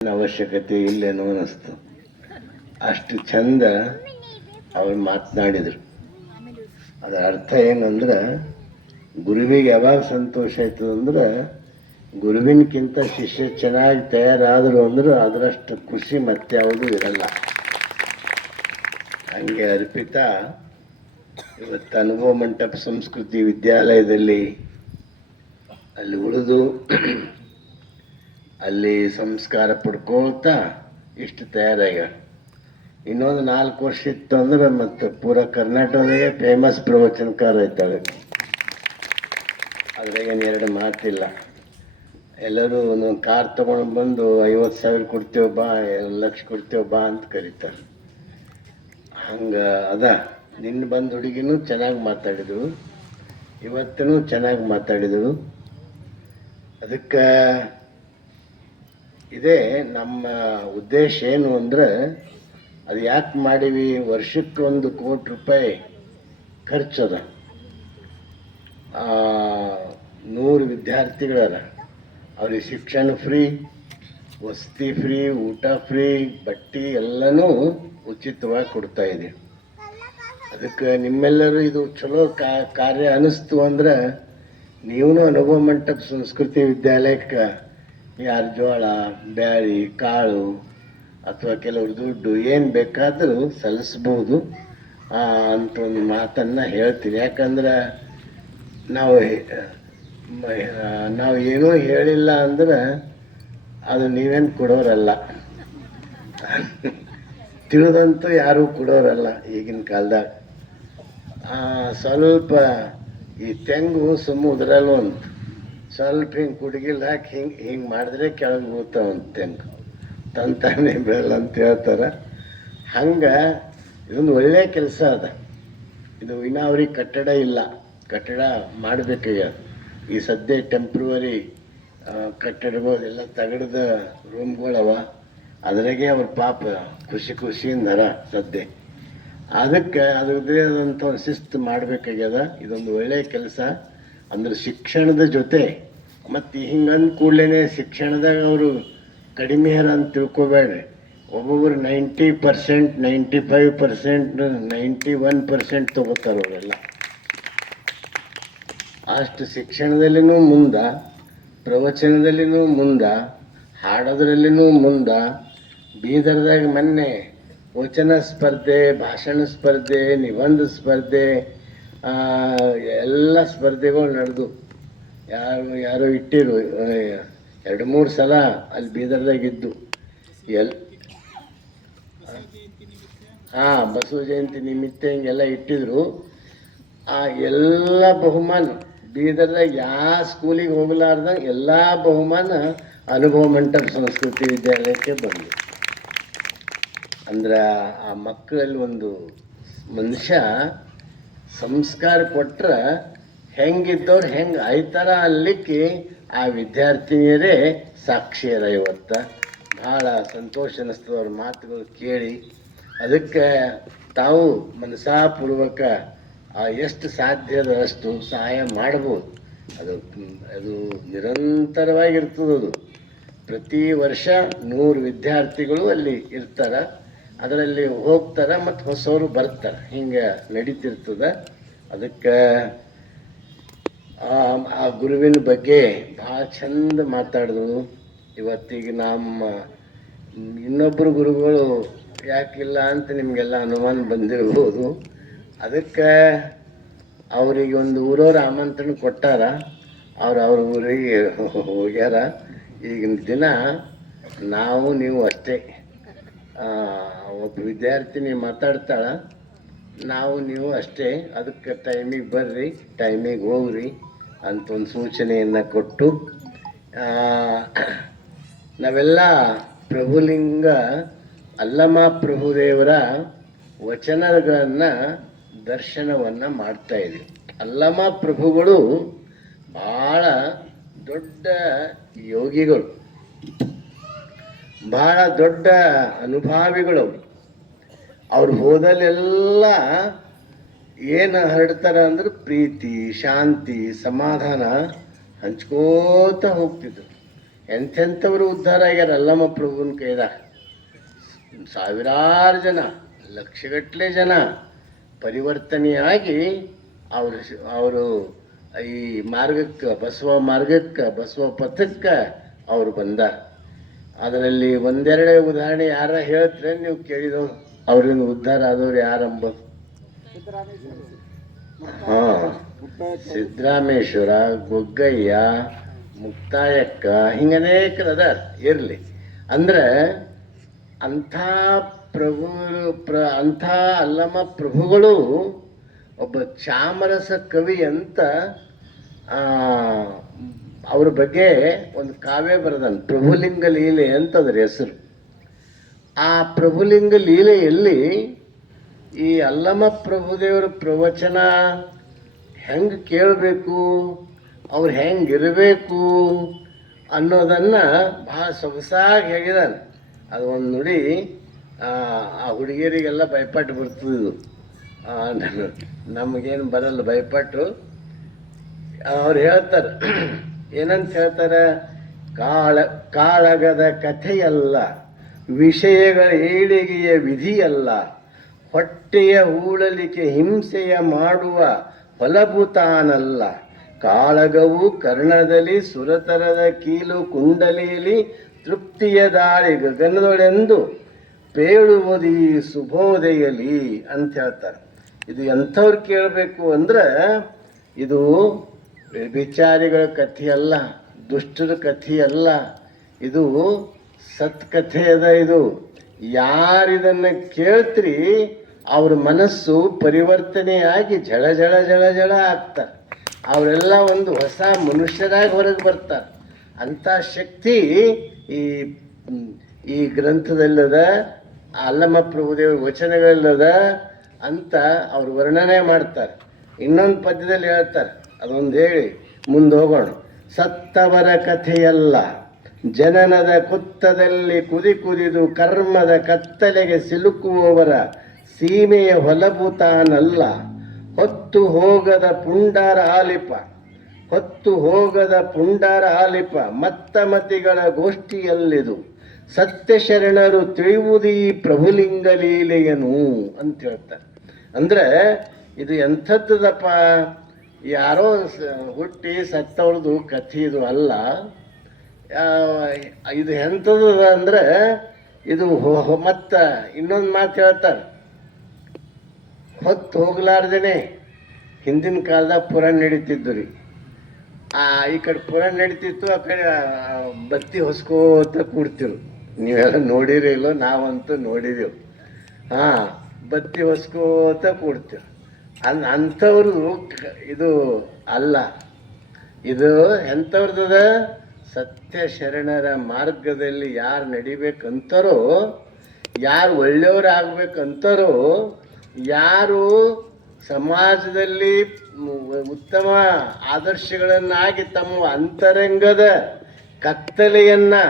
ಅವಶ್ಯಕತೆ ಇಲ್ಲೇನೋ ಅನ್ನಿಸ್ತು. ಅಷ್ಟು ಚಂದ ಅವ್ರು ಮಾತನಾಡಿದ್ರು. ಅದರ ಅರ್ಥ ಏನಂದ್ರೆ, ಗುರುವಿಗೆ ಯಾವಾಗ ಸಂತೋಷ ಆಯ್ತದಂದ್ರೆ, ಗುರುವಿನಕ್ಕಿಂತ ಶಿಷ್ಯ ಚೆನ್ನಾಗಿ ತಯಾರಾದರು ಅಂದ್ರೆ ಅದರಷ್ಟು ಖುಷಿ ಮತ್ತೆ ಯಾವುದೂ ಇರಲ್ಲ. ಹಂಗೆ ಅರ್ಪಿತಾ ಇವತ್ತು ಅನುಭವ ಮಂಟಪ ಸಂಸ್ಕೃತಿ ವಿದ್ಯಾಲಯದಲ್ಲಿ ಅಲ್ಲಿ ಉಳಿದು ಅಲ್ಲಿ ಸಂಸ್ಕಾರ ಪಡ್ಕೊಳ್ತಾ ಇಷ್ಟು ತಯಾರಾಗ. ಇನ್ನೊಂದು 4 ವರ್ಷ ಇತ್ತು ಅಂದ್ರೆ ಮತ್ತೆ ಪೂರ ಕರ್ನಾಟಕದಾಗೆ ಫೇಮಸ್ ಪ್ರವಚನಕಾರ ಇದ್ದಾಳೆ. ಅದ್ರಾಗೇನು 2 ಮಾತಿಲ್ಲ. ಎಲ್ಲರೂ ಒಂದೊಂದು ಕಾರ್ ತೊಗೊಂಡು ಬಂದು 50,000 ಕೊಡ್ತೇವೆ ಬಾ, 1 ಲಕ್ಷ ಕೊಡ್ತೇವೆ ಬಾ ಅಂತ ಕರೀತಾರೆ. ಹಂಗೆ ಅದ. ನಿನ್ನ ಬಂದು ಹುಡುಗಿನೂ ಚೆನ್ನಾಗಿ ಮಾತಾಡಿದಳು, ಇವತ್ತೂ ಚೆನ್ನಾಗಿ ಮಾತಾಡಿದಳು. ಅದಕ್ಕೆ ಇದೇ ನಮ್ಮ ಉದ್ದೇಶ ಏನು ಅಂದರೆ, ಅದು ಯಾಕೆ ಮಾಡೀವಿ, ವರ್ಷಕ್ಕೆ 1 ಕೋಟಿ ರೂಪಾಯಿ ಖರ್ಚದ, 100 ವಿದ್ಯಾರ್ಥಿಗಳರ, ಅವ್ರಿಗೆ ಶಿಕ್ಷಣ ಫ್ರೀ, ವಸತಿ ಫ್ರೀ, ಊಟ ಫ್ರೀ, ಬಟ್ಟೆ ಎಲ್ಲನೂ ಉಚಿತವಾಗಿ ಕೊಡ್ತಾಯಿದೆ. ಅದಕ್ಕೆ ನಿಮ್ಮೆಲ್ಲರೂ ಇದು ಚಲೋ ಕಾರ್ಯ ಅನ್ನಿಸ್ತು ಅಂದ್ರೆ ನೀವು ಅನುಭವ ಮಂಟಪ ಸಂಸ್ಕೃತಿ ವಿದ್ಯಾಲಯಕ್ಕೆ ಯಾರು ಜೋಳ, ಬ್ಯಾಳಿ, ಕಾಳು ಅಥವಾ ಕೆಲವರು ದುಡ್ಡು ಏನು ಬೇಕಾದರೂ ಸಲ್ಲಿಸ್ಬೋದು ಅಂತ ಒಂದು ಮಾತನ್ನು ಹೇಳ್ತೀನಿ. ಯಾಕಂದ್ರೆ ನಾವು ಏನೂ ಹೇಳಿಲ್ಲ ಅಂದ್ರೆ ಅದು ನೀವೇನು ಕೊಡೋರಲ್ಲ, ತಿಳಿದಂತೂ ಯಾರೂ ಕೊಡೋರಲ್ಲ ಈಗಿನ ಕಾಲದಾಗ. ಸ್ವಲ್ಪ ಈ ತೆಂಗು ಉದ್ರಲ್ಲ ಅಂತ ಸ್ವಲ್ಪ ಹಿಂಗೆ ಕುಡುಗಿಲ್ಲ ಹಾಕಿ ಹಿಂಗೆ ಮಾಡಿದ್ರೆ ಕೆಳಗೆ ಬೀಳ್ತಾವಂತ ತೆಂಗು, ತಂತಾನೆ ಬೆಳಲ್ಲ ಅಂತ ಹೇಳ್ತಾರೆ. ಹಂಗೆ ಇದೊಂದು ಒಳ್ಳೆಯ ಕೆಲಸ ಅದ. ಇದು ಇನ್ನೂ ಅವ್ರಿಗೆ ಕಟ್ಟಡ ಇಲ್ಲ, ಕಟ್ಟಡ ಮಾಡಬೇಕೀಗ. ಈ ಸದ್ಯ ಟೆಂಪ್ರವರಿ ಕಟ್ಟಡಗಳೆಲ್ಲ ತಗಡ್ದ ರೂಮ್ಗಳವ, ಅದ್ರಾಗೆ ಅವ್ರ ಪಾಪ ಖುಷಿಯಿಂದರ ಸದ್ಯ. ಅದಕ್ಕೆ ಅದೇ ಆದಂಥ ಒಂದು ಶಿಸ್ತು ಮಾಡಬೇಕಾಗ್ಯದ. ಇದೊಂದು ಒಳ್ಳೆಯ ಕೆಲಸ. ಅಂದ್ರೆ ಶಿಕ್ಷಣದ ಜೊತೆ ಮತ್ತು ಹಿಂಗಂದು ಕೂಡಲೇ ಶಿಕ್ಷಣದಾಗ ಅವರು ಕಡಿಮೆ ಅಂತ ತಿಳ್ಕೊಬೇಡ್ರಿ. ಒಬ್ಬೊಬ್ಬರು 90%, 95%, 91% ತೊಗೋತಾರೆ ಅವರೆಲ್ಲ. ಅಷ್ಟು ಶಿಕ್ಷಣದಲ್ಲಿನೂ ಮುಂದೆ, ಪ್ರವಚನದಲ್ಲಿನೂ ಮುಂದೆ, ಹಾಡೋದ್ರಲ್ಲಿನೂ ಮುಂದೆ. ಬೀದರ್ದಾಗ ಮೊನ್ನೆ ವಚನ ಸ್ಪರ್ಧೆ, ಭಾಷಣ ಸ್ಪರ್ಧೆ, ನಿಬಂಧ ಸ್ಪರ್ಧೆ ಎಲ್ಲ ಸ್ಪರ್ಧೆಗಳು ನಡೆದು ಯಾರೋ ಇಟ್ಟಿರು. 2-3 ಸಲ ಅಲ್ಲಿ ಬೀದರ್ದಾಗಿದ್ದು ಬಸವ ಜಯಂತಿ ನಿಮಿತ್ತ ಹಿಂಗೆಲ್ಲ ಇಟ್ಟಿದ್ರು. ಆ ಎಲ್ಲ ಬಹುಮಾನ ಬೀದರ್ದಾಗ ಯಾವ ಸ್ಕೂಲಿಗೆ ಹೋಗಲಾರ್ದ ಎಲ್ಲ ಬಹುಮಾನ ಅನುಭವ ಮಂಟಪ ಸಂಸ್ಕೃತಿ ವಿದ್ಯಾಲಯಕ್ಕೆ ಬಂದು. ಅಂದ್ರೆ ಆ ಮಕ್ಕಳಲ್ಲಿ ಒಂದು ಮನುಷ್ಯ ಸಂಸ್ಕಾರ ಕೊಟ್ಟರೆ ಹೆಂಗಿದ್ದವ್ರು ಹೆಂಗೆ ಆಯ್ತಾರ ಅಲ್ಲಿಕ್ಕೆ ಆ ವಿದ್ಯಾರ್ಥಿನಿಯರೇ ಸಾಕ್ಷಿಯರ. ಇವತ್ತು ಭಾಳ ಸಂತೋಷ ಅನ್ನಿಸ್ತದೆ ಅವ್ರ ಮಾತುಗಳು ಕೇಳಿ. ಅದಕ್ಕೆ ತಾವು ಮನಸಾಪೂರ್ವಕ ಎಷ್ಟು ಸಾಧ್ಯದ ಅಷ್ಟು ಸಹಾಯ ಮಾಡ್ಬೋದು. ಅದು ನಿರಂತರವಾಗಿರ್ತದೆ. ಅದು ಪ್ರತಿ ವರ್ಷ 100 ವಿದ್ಯಾರ್ಥಿಗಳು ಅಲ್ಲಿ ಇರ್ತಾರೆ, ಅದರಲ್ಲಿ ಹೋಗ್ತಾರೆ ಮತ್ತು ಹೊಸವರು ಬರ್ತಾರೆ, ಹಿಂಗೆ ನಡೀತಿರ್ತದೆ. ಅದಕ್ಕೆ ಆ ಗುರುವಿನ ಬಗ್ಗೆ ಭಾಳ ಚಂದ ಮಾತಾಡಿದ್ರು. ಇವತ್ತಿಗೆ ನಮ್ಮ ಇನ್ನೊಬ್ಬರು ಗುರುಗಳು ಯಾಕಿಲ್ಲ ಅಂತ ನಿಮಗೆಲ್ಲ ಅನುಮಾನ ಬಂದಿರ್ಬೋದು. ಅದಕ್ಕೆ ಅವರಿಗೆ ಒಂದು ಊರವ್ರ ಆಮಂತ್ರಣ ಕೊಟ್ಟಾರ, ಅವ್ರ ಊರಿಗೆ ಹೋಗ್ಯಾರ. ಈಗಿನ ದಿನ ನೀವು ಅಷ್ಟೇ. ಒಬ್ಬ ವಿದ್ಯಾರ್ಥಿನಿ ಮಾತಾಡ್ತಾಳ, ನೀವು ಅಷ್ಟೇ. ಅದಕ್ಕೆ ಟೈಮಿಗೆ ಬರ್ರಿ, ಟೈಮಿಗೆ ಹೋಗ್ರಿ ಅಂತ ಒಂದು ಸೂಚನೆಯನ್ನು ಕೊಟ್ಟು, ನಾವೆಲ್ಲ ಪ್ರಭುಲಿಂಗ ಅಲ್ಲಮ ಪ್ರಭುದೇವರ ವಚನಗಳನ್ನು ದರ್ಶನವನ್ನು ಮಾಡ್ತಾಯಿದ್ವಿ. ಅಲ್ಲಮ ಪ್ರಭುಗಳು ಭಾಳ ದೊಡ್ಡ ಯೋಗಿಗಳು, ಭಾಳ ದೊಡ್ಡ ಅನುಭಾವಿಗಳು. ಅವ್ರು ಹೋದಲ್ಲೆಲ್ಲ ಏನು ಹರಡ್ತಾರೆ ಅಂದ್ರೆ ಪ್ರೀತಿ, ಶಾಂತಿ, ಸಮಾಧಾನ ಹಂಚ್ಕೋತ ಹೋಗ್ತಿದ್ರು. ಎಂಥೆಂಥವರು ಉದ್ಧಾರ ಆಗ್ಯಾರ ಅಲ್ಲಮ್ಮ ಪ್ರಭುವಿನ ಕೈದಾಗ. ಸಾವಿರಾರು ಜನ, ಲಕ್ಷಗಟ್ಟಲೆ ಜನ ಪರಿವರ್ತನೆಯಾಗಿ ಅವರು ಈ ಮಾರ್ಗಕ್ಕೆ, ಬಸವ ಪಥಕ್ಕೆ ಅವರು ಬಂದಾರ. ಅದರಲ್ಲಿ ಒಂದೆರಡು ಉದಾಹರಣೆ ಯಾರ ಹೇಳ್ತಾರೆ ನೀವು ಕೇಳಿದವ್ರು, ಅವ್ರಿಂದ ಉದ್ಧಾರ ಆದವ್ರು ಯಾರಂಬೋದು? ಸಿದ್ದರಾಮೇಶ್ವರ, ಗೊಗ್ಗಯ್ಯ, ಮುಕ್ತಾಯಕ್ಕ, ಹಿಂಗೆ ಅನೇಕರು ಅದಾರ. ಇರಲಿ ಅಂದ್ರೆ ಅಂಥ ಅಂಥ ಅಲ್ಲಮ್ಮ ಪ್ರಭುಗಳು ಒಬ್ಬ ಚಾಮರಸ ಕವಿ ಅಂತ ಅವ್ರ ಬಗ್ಗೆ ಒಂದು ಕಾವ್ಯ ಬರೆದನ್, ಪ್ರಭುಲಿಂಗ ಲೀಲೆ ಅಂತ ಅದ್ರ ಹೆಸರು. ಆ ಪ್ರಭುಲಿಂಗ ಲೀಲೆಯಲ್ಲಿ ಈ ಅಲ್ಲಮ್ಮ ಪ್ರಭುದೇವರ ಪ್ರವಚನ ಹೆಂಗೆ ಕೇಳಬೇಕು, ಅವ್ರು ಹೆಂಗಿರಬೇಕು ಅನ್ನೋದನ್ನು ಭಾಳ ಸೊಗಸಾಗಿ ಹೇಳಿದಾನೆ. ಅದು ಒಂದು ನುಡಿ ಆ ಹುಡುಗಿಯರಿಗೆಲ್ಲ ಭಯಪಟ್ಟು ಬರ್ತದಿದು, ನಮಗೇನು ಬರಲ್ಲ ಭಯಪಟ್ಟು. ಅವ್ರು ಹೇಳ್ತಾರೆ, ಏನಂತ ಹೇಳ್ತಾರೆ, ಕಾಳಗದ ಕಥೆಯಲ್ಲ, ವಿಷಯಗಳ ಏಳಿಗೆಯ ವಿಧಿಯಲ್ಲ, ಹೊಟ್ಟೆಯ ಹೂಳಲಿಕೆ ಹಿಂಸೆಯ ಮಾಡುವ ಹೊಲಭೂತಾನಲ್ಲ, ಕಾಳಗವು ಕರ್ಣದಲ್ಲಿ ಸುರತರದ ಕೀಲು ಕುಂಡಲಿಯಲ್ಲಿ ತೃಪ್ತಿಯ ದಾಳಿ ಗಗನದೊಳೆಂದು ಪೇಳುವುದಿ ಸುಬೋಧೆಯಲಿ ಅಂತ ಹೇಳ್ತಾರೆ. ಇದು ಎಂಥವ್ರು ಕೇಳಬೇಕು ಅಂದ್ರೆ, ಇದು ವಿಚಾರಿಗಳ ಕಥೆಯಲ್ಲ, ದುಷ್ಟರ ಕಥೆಯಲ್ಲ, ಇದು ಸತ್ಕಥೆ ಅದ. ಇದು ಯಾರಿದನ್ನು ಕೇಳ್ತೀರಿ ಅವ್ರ ಮನಸ್ಸು ಪರಿವರ್ತನೆಯಾಗಿ ಜಳ ಜಳ ಜಳ ಜಳ ಆಗ್ತಾರೆ. ಅವರೆಲ್ಲ ಒಂದು ಹೊಸ ಮನುಷ್ಯರಾಗಿ ಹೊರಗೆ ಬರ್ತಾರೆ. ಅಂಥ ಶಕ್ತಿ ಈ ಗ್ರಂಥದಲ್ಲದ, ಅಲ್ಲಮ್ಮ ಪ್ರಭುದೇವರ ವಚನಗಳಲ್ಲದ ಅಂತ ಅವ್ರು ವರ್ಣನೆ ಮಾಡ್ತಾರೆ. ಇನ್ನೊಂದು ಪದ್ಯದಲ್ಲಿ ಹೇಳ್ತಾರೆ, ಅದೊಂದು ಹೇಳಿ ಮುಂದೆ ಹೋಗೋಣ. ಸತ್ತವರ ಕಥೆಯಲ್ಲ, ಜನನದ ಕುತ್ತದಲ್ಲಿ ಕುದಿದು ಕರ್ಮದ ಕತ್ತಲೆಗೆ ಸಿಲುಕುವವರ ಸೀಮೆಯ ಹೊಲಭೂತಾನಲ್ಲ, ಹೊತ್ತು ಹೋಗದ ಪುಂಡರ ಆಲಿಪ ಮತ್ತಮತಿಗಳ ಗೋಷ್ಠಿಯಲ್ಲಿದು ಸತ್ಯ ಶರಣರು ತಿಳಿಯುವುದೀ ಪ್ರಭುಲಿಂಗ ಲೀಲೆಯನು ಅಂತ ಹೇಳ್ತಾರೆ. ಅಂದ್ರೆ ಇದು ಎಂಥದ್ದದಪ್ಪ, ಯಾರೋ ಹುಟ್ಟಿ ಸತ್ತವ್ರದ್ದು ಕಥೆ ಇದು ಅಲ್ಲ. ಇದು ಎಂಥದ್ದು ಅಂದ್ರೆ ಇದು ಮತ್ತು ಇನ್ನೊಂದು ಮಾತು ಹೇಳ್ತಾರೆ, ಹೊತ್ತು ಹೋಗ್ಲಾರ್ದೇನೆ ಹಿಂದಿನ ಕಾಲದಾಗ ಪುರಾಣ ನಡೀತಿದ್ದು ರೀ. ಈ ಕಡೆ ಪುರಾಣ ನಡೀತಿತ್ತು, ಆ ಕಡೆ ಬತ್ತಿ ಹೊಸ್ಕೋತ ಕೂಡ್ತಿರು. ನೀವೆಲ್ಲ ನೋಡಿರಿ ಇಲ್ಲೋ, ನಾವಂತೂ ನೋಡಿದೆವು. ಬತ್ತಿ ಹೊಸ್ಕೋತ ಕೂಡ್ತಿರು. ಅಂಥವ್ರದ್ದು ಇದು ಅಲ್ಲ. ಇದು ಎಂಥವ್ರದದ, ಸತ್ಯ ಶರಣರ ಮಾರ್ಗದಲ್ಲಿ ಯಾರು ನಡಿಬೇಕಂತಾರೋ, ಯಾರು ಒಳ್ಳೆಯವರಾಗಬೇಕಂತಾರೋ, ಯಾರು ಸಮಾಜದಲ್ಲಿ ಉತ್ತಮ ಆದರ್ಶಗಳನ್ನಾಗಿ ತಮ್ಮ ಅಂತರಂಗದ ಕತ್ತಲೆಯನ್ನು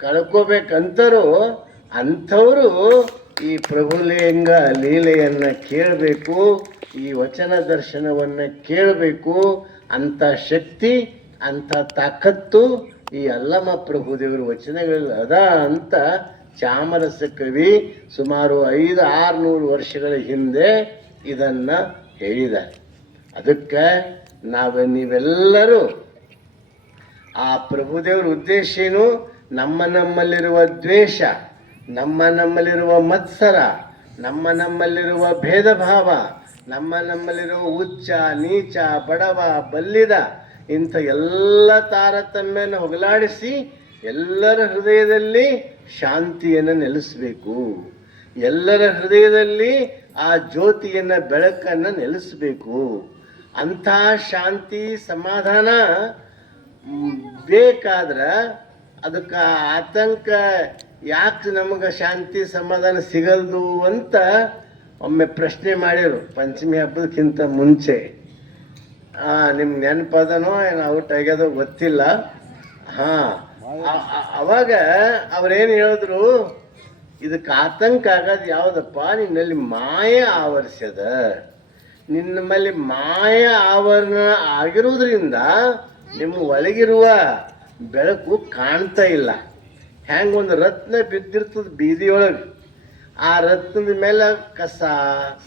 ಕಳ್ಕೋಬೇಕಂತಾರೋ ಅಂಥವರು ಈ ಪ್ರಭುಲಿಂಗ ಲೀಲೆಯನ್ನು ಕೇಳಬೇಕು, ಈ ವಚನ ದರ್ಶನವನ್ನು ಕೇಳಬೇಕು. ಅಂಥ ಶಕ್ತಿ, ಅಂಥ ತಾಕತ್ತು ಈ ಅಲ್ಲಮ್ಮ ಪ್ರಭುದೇವರ ವಚನಗಳಲ್ಲಿ ಅದ ಅಂತ ಚಾಮರಸ ಕವಿ ಸುಮಾರು 500-600 ವರ್ಷಗಳ ಹಿಂದೆ ಇದನ್ನು ಹೇಳಿದ್ದಾರೆ. ಅದಕ್ಕೆ ನೀವೆಲ್ಲರೂ ಆ ಪ್ರಭುದೇವರ ಉದ್ದೇಶ ಏನು? ನಮ್ಮಲ್ಲಿರುವ ದ್ವೇಷ, ನಮ್ಮಲ್ಲಿರುವ ಮತ್ಸರ, ನಮ್ಮಲ್ಲಿರುವ ಭೇದ ಭಾವ, ನಮ್ಮಲ್ಲಿರುವ ಉಚ್ಚ ನೀಚ ಬಡವ ಬಲ್ಲಿದ ಇಂಥ ಎಲ್ಲ ತಾರತಮ್ಯನ ಹೋಗಲಾಡಿಸಿ ಎಲ್ಲರ ಹೃದಯದಲ್ಲಿ ಶಾಂತಿಯನ್ನು ನೆಲೆಸಬೇಕು. ಎಲ್ಲರ ಹೃದಯದಲ್ಲಿ ಆ ಜ್ಯೋತಿಯನ್ನು, ಬೆಳಕನ್ನು ನೆಲೆಸಬೇಕು. ಅಂಥ ಶಾಂತಿ ಸಮಾಧಾನ ಬೇಕಾದ್ರೆ ಅದಕ್ಕೆ ಆತಂಕ ಯಾಕೆ ನಮಗೆ ಶಾಂತಿ ಸಮಾಧಾನ ಸಿಗಲ್ದು ಅಂತ ಒಮ್ಮೆ ಪ್ರಶ್ನೆ ಮಾಡಿರು ಪಂಚಮಿ ಹಬ್ಬದಕ್ಕಿಂತ ಮುಂಚೆ. ನಿಮ್ಗೆ ನೆನಪದನೋ ಏನು ಔಟ್ ಆಗ್ಯದೋ ಗೊತ್ತಿಲ್ಲ. ಅವಾಗ ಅವ್ರೇನು ಹೇಳಿದ್ರು, ಇದಕ್ಕೆ ಆತಂಕ ಆಗೋದು ಯಾವುದಪ್ಪ, ನಿನ್ನಲ್ಲಿ ಮಾಯ ಆವರಿಸ್ಯದ. ನಿಮ್ಮಲ್ಲಿ ಮಾಯ ಆವರಣ ಆಗಿರುವುದರಿಂದ ನಿಮ್ಮ ಒಳಗಿರುವ ಬೆಳಕು ಕಾಣ್ತಾ ಇಲ್ಲ. ಹೆಂಗೆ ಒಂದು ರತ್ನ ಬಿದ್ದಿರ್ತದ ಬೀದಿಯೊಳಗೆ, ಆ ರತ್ನದ ಮೇಲೆ ಕಸ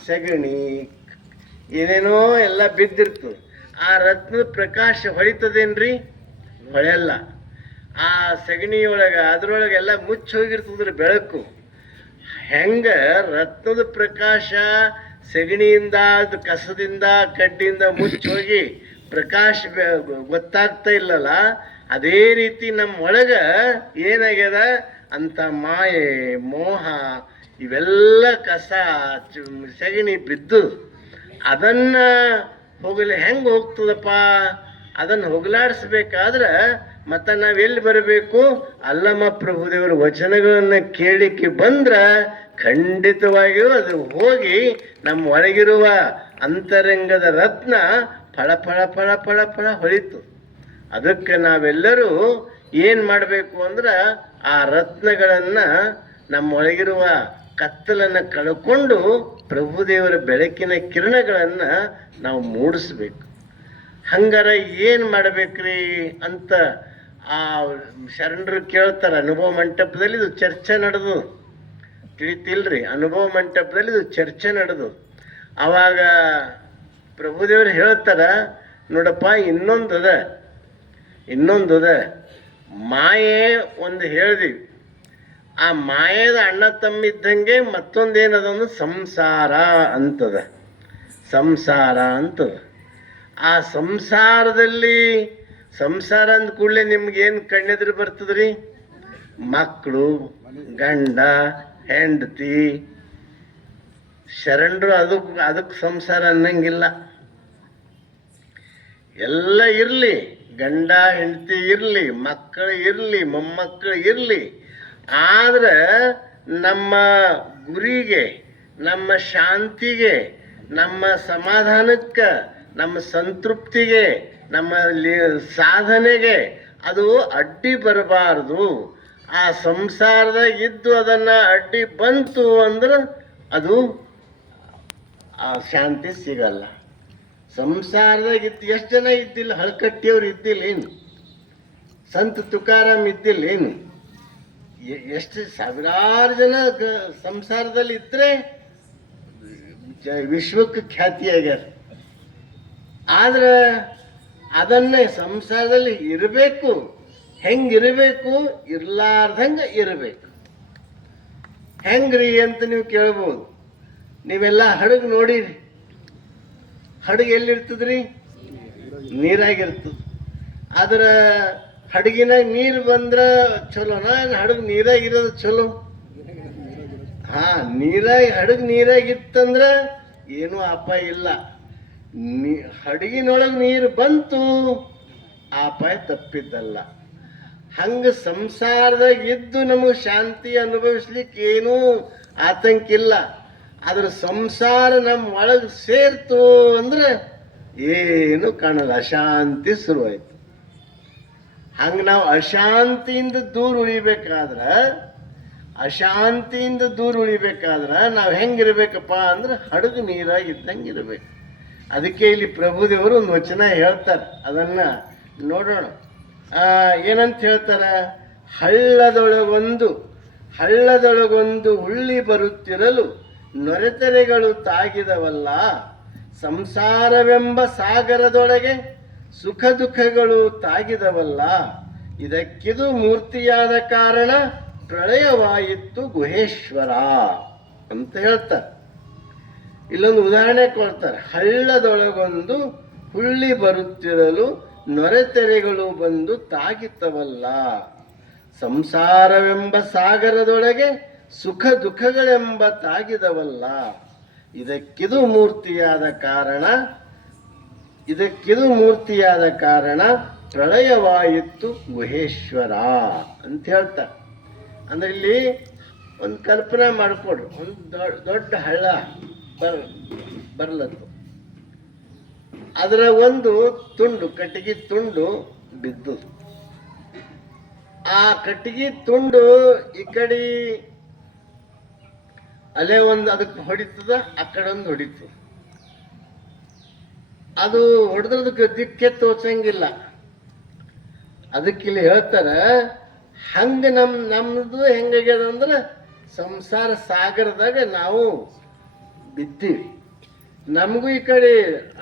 ಸೆಗಣಿ ಏನೇನೋ ಎಲ್ಲ ಬಿದ್ದಿರ್ತದೆ. ಆ ರತ್ನದ ಪ್ರಕಾಶ ಹೊಳಿತದೇನ್ರಿ? ಹೊಳೆಯಲ್ಲ. ಆ ಸೆಗಣಿಯೊಳಗೆ ಅದರೊಳಗೆಲ್ಲ ಮುಚ್ಚಿ ಹೋಗಿರ್ತದ್ರಿ ಬೆಳಕು. ಹೆಂಗೆ ರತ್ನದ ಪ್ರಕಾಶ ಸೆಗಣಿಯಿಂದ ಅದು ಕಸದಿಂದ ಕಡ್ಡಿಯಿಂದ ಮುಚ್ಚಿ ಹೋಗಿ ಪ್ರಕಾಶ ಗೊತ್ತಾಗ್ತಾ ಇಲ್ಲಲ್ಲ, ಅದೇ ರೀತಿ ನಮ್ಮ ಒಳಗೆ ಏನಾಗ್ಯದ ಅಂತ ಮಾಯೆ ಮೋಹ ಇವೆಲ್ಲ ಕಸ ಸೆಗಣಿ ಬಿದ್ದು ಅದನ್ನು ಹೆಂಗೆ ಹೋಗ್ತದಪ್ಪ? ಅದನ್ನು ಹೋಗಲಾಡಿಸ್ಬೇಕಾದ್ರೆ ಮತ್ತು ನಾವೆಲ್ಲಿ ಬರಬೇಕು? ಅಲ್ಲಮ ಪ್ರಭುದೇವರ ವಚನಗಳನ್ನು ಕೇಳಿಕ್ಕೆ ಬಂದ್ರೆ ಖಂಡಿತವಾಗಿಯೂ ಅದು ಹೋಗಿ ನಮ್ಮ ಒಳಗಿರುವ ಅಂತರಂಗದ ರತ್ನ ಫಳ ಫಳ ಫಳ ಫಳ ಫಳ ಹೊಳಿತು. ಅದಕ್ಕೆ ನಾವೆಲ್ಲರೂ ಏನು ಮಾಡಬೇಕು ಅಂದ್ರೆ ಆ ರತ್ನಗಳನ್ನು ನಮ್ಮೊಳಗಿರುವ ಕತ್ತಲನ್ನು ಕಳ್ಕೊಂಡು ಪ್ರಭುದೇವರ ಬೆಳಕಿನ ಕಿರಣಗಳನ್ನು ನಾವು ಮೂಡಿಸ್ಬೇಕು. ಹಂಗಾರ ಏನು ಮಾಡಬೇಕ್ರಿ ಅಂತ ಆ ಶರಣರು ಕೇಳ್ತಾರೆ. ಅನುಭವ ಮಂಟಪದಲ್ಲಿ ಇದು ಚರ್ಚೆ ನಡೆದು ತಿಳಿತಿಲ್ರಿ. ಅನುಭವ ಮಂಟಪದಲ್ಲಿ ಇದು ಚರ್ಚೆ ನಡೆದು ಆವಾಗ ಪ್ರಭುದೇವರು ಹೇಳ್ತಾರ, ನೋಡಪ್ಪ ಇನ್ನೊಂದದ ಮಾಯೆ ಒಂದು ಹೇಳ್ದೀವಿ. ಆ ಮಾಯದ ಅಣ್ಣ ತಮ್ಮಿದ್ದಂಗೆ ಮತ್ತೊಂದೇನದೊಂದು ಸಂಸಾರ ಅಂತದ. ಆ ಸಂಸಾರದಲ್ಲಿ ಸಂಸಾರ ಅಂದ ಕೂಡಲೇ ನಿಮ್ಗೇನು ಕಣ್ಣೆದುರು ಬರ್ತದ್ರಿ? ಮಕ್ಕಳು, ಗಂಡ, ಹೆಂಡತಿ. ಶರಣರು ಅದಕ್ಕೆ ಸಂಸಾರ ಅನ್ನಂಗಿಲ್ಲ. ಎಲ್ಲ ಇರಲಿ, ಗಂಡ ಹೆಂಡತಿ ಇರಲಿ, ಮಕ್ಕಳು ಇರಲಿ, ಮೊಮ್ಮಕ್ಕಳು ಇರಲಿ, ಆದ್ರೆ ನಮ್ಮ ಗುರಿಗೆ, ನಮ್ಮ ಶಾಂತಿಗೆ, ನಮ್ಮ ಸಮಾಧಾನಕ್ಕೆ, ನಮ್ಮ ಸಂತೃಪ್ತಿಗೆ, ನಮ್ಮ ಸಾಧನೆಗೆ ಅದು ಅಡ್ಡಿ ಬರಬಾರ್ದು. ಆ ಸಂಸಾರದಾಗ ಇದ್ದು ಅದನ್ನು ಅಡ್ಡಿ ಬಂತು ಅಂದ್ರೆ ಅದು ಆ ಶಾಂತಿ ಸಿಗಲ್ಲ. ಸಂಸಾರದಾಗ ಇದ್ದು ಎಷ್ಟು ಜನ ಇದ್ದಿಲ್ಲ? ಹಳಕಟ್ಟಿಯವ್ರು ಇದ್ದಿಲ್ಲ ಏನು? ಸಂತ ತುಕಾರಾಮ್ ಇದ್ದಿಲ್ಲ ಏನು? ಎಷ್ಟು ಸಾವಿರಾರು ಜನ ಸಂಸಾರದಲ್ಲಿ ಇದ್ರೆ ವಿಶ್ವಕ್ಕೆ ಖ್ಯಾತಿಯಾಗ್ಯಾರ. ಆದ್ರೆ ಅದನ್ನೇ ಸಂಸಾರದಲ್ಲಿ ಇರಬೇಕು. ಹೆಂಗಿರಬೇಕು? ಇರ್ಲಾರ್ದಂಗೆ ಇರಬೇಕು. ಹೆಂಗ್ರಿ ಅಂತ ನೀವು ಕೇಳ್ಬೋದು. ನೀವೆಲ್ಲ ಹಡಗು ನೋಡಿರಿ. ಹಡಗು ಎಲ್ಲಿರ್ತದ್ರಿ? ನೀರಾಗಿರ್ತದೆ. ಆದ್ರೆ ಹಡಗಿನಾಗ ನೀರು ಬಂದ್ರೆ ಚಲೋನ? ಹಡಗು ನೀರಾಗಿರೋದು ಚಲೋ? ಹಡಗು ನೀರಾಗಿತ್ತಂದ್ರೆ ಏನೂ ಅಪಾಯ ಇಲ್ಲ. ಹಡಗಿನೊಳಗೆ ನೀರು ಬಂತು, ಅಪಾಯ ತಪ್ಪಿದ್ದಲ್ಲ. ಹಂಗೆ ಸಂಸಾರದಾಗ ಇದ್ದು ನಮಗೆ ಶಾಂತಿ ಅನುಭವಿಸ್ಲಿಕ್ಕೆ ಏನೂ ಆತಂಕ ಇಲ್ಲ. ಆದ್ರೆ ಸಂಸಾರ ನಮ್ಮ ಒಳಗೆ ಸೇರ್ತು ಅಂದ್ರೆ ಏನು ಕಾಣಲ್ಲ, ಅಶಾಂತಿ ಶುರುವಾಯ್ತು. ಹಂಗೆ ನಾವು ಅಶಾಂತಿಯಿಂದ ದೂರ ಉಳಿಬೇಕಾದ್ರೆ ನಾವು ಹೆಂಗಿರ್ಬೇಕಪ್ಪ ಅಂದ್ರೆ ಹಡಗು ನೀರಾಗಿ ಇದ್ದಂಗೆ ಇರಬೇಕು. ಅದಕ್ಕೆ ಇಲ್ಲಿ ಪ್ರಭುದೇವರು ಒಂದು ವಚನ ಹೇಳ್ತಾರೆ, ಅದನ್ನ ನೋಡೋಣ. ಏನಂತ ಹೇಳ್ತಾರ? ಹಳ್ಳದೊಳಗೊಂದು ಹುಳ್ಳಿ ಬರುತ್ತಿರಲು ನೊರೆತೆರೆಗಳು ತಾಗಿದವಲ್ಲ, ಸಂಸಾರವೆಂಬ ಸಾಗರದೊಳಗೆ ಸುಖ ದುಃಖಗಳು ತಾಗಿದವಲ್ಲ, ಇದಕ್ಕಿದು ಮೂರ್ತಿಯಾದ ಕಾರಣ ಪ್ರಳಯವಾಯಿತು ಗುಹೇಶ್ವರ ಅಂತ ಹೇಳ್ತಾರೆ. ಇಲ್ಲೊಂದು ಉದಾಹರಣೆ ಕೊಡ್ತಾರೆ. ಹಳ್ಳದೊಳಗೊಂದು ಹುಳ್ಳಿ ಬರುತ್ತಿರಲು ನೊರೆತೆರೆಗಳು ಬಂದು ತಾಗಿತ್ತವಲ್ಲ, ಸಂಸಾರವೆಂಬ ಸಾಗರದೊಳಗೆ ಸುಖ ದುಃಖಗಳೆಂಬ ತಾಗಿದವಲ್ಲ, ಇದಕ್ಕಿದು ಮೂರ್ತಿಯಾದ ಕಾರಣ ಪ್ರಳಯವಾಯಿತು ಗುಹೇಶ್ವರ ಅಂತ ಹೇಳ್ತಾರೆ. ಅಂದ್ರೆ ಇಲ್ಲಿ ಒಂದು ಕಲ್ಪನೆ ಮಾಡಿಕೊಡ್ರಿ. ಒಂದು ದೊಡ್ಡ ಹಳ್ಳ ಬರ್ಲತ್ತು. ಅದರ ಒಂದು ತುಂಡು, ಕಟ್ಟಿಗೆ ತುಂಡು ಬಿದ್ದು, ಆ ಕಟ್ಟಿಗೆ ತುಂಡು ಈ ಕಡೆ ಅಲೆ ಒಂದು ಅದಕ್ಕೆ ಹೊಡಿತದ, ಆ ಕಡೆ ಒಂದು ಹೊಡಿತು. ಅದು ಹೊಡೆದ್ರದಕ್ಕೆ ದಿಕ್ಕೆ ತೋಚಂಗಿಲ್ಲ. ಅದಕ್ಕೆ ಇಲ್ಲಿ ಹೇಳ್ತಾರ, ಹಂಗೆ ನಮ್ಮದು ಹೆಂಗಾಗ್ಯದ ಅಂದ್ರೆ ಸಂಸಾರ ಸಾಗರದಾಗ ನಾವು ಬಿದ್ದೀವಿ. ನಮಗೂ ಈ ಕಡೆ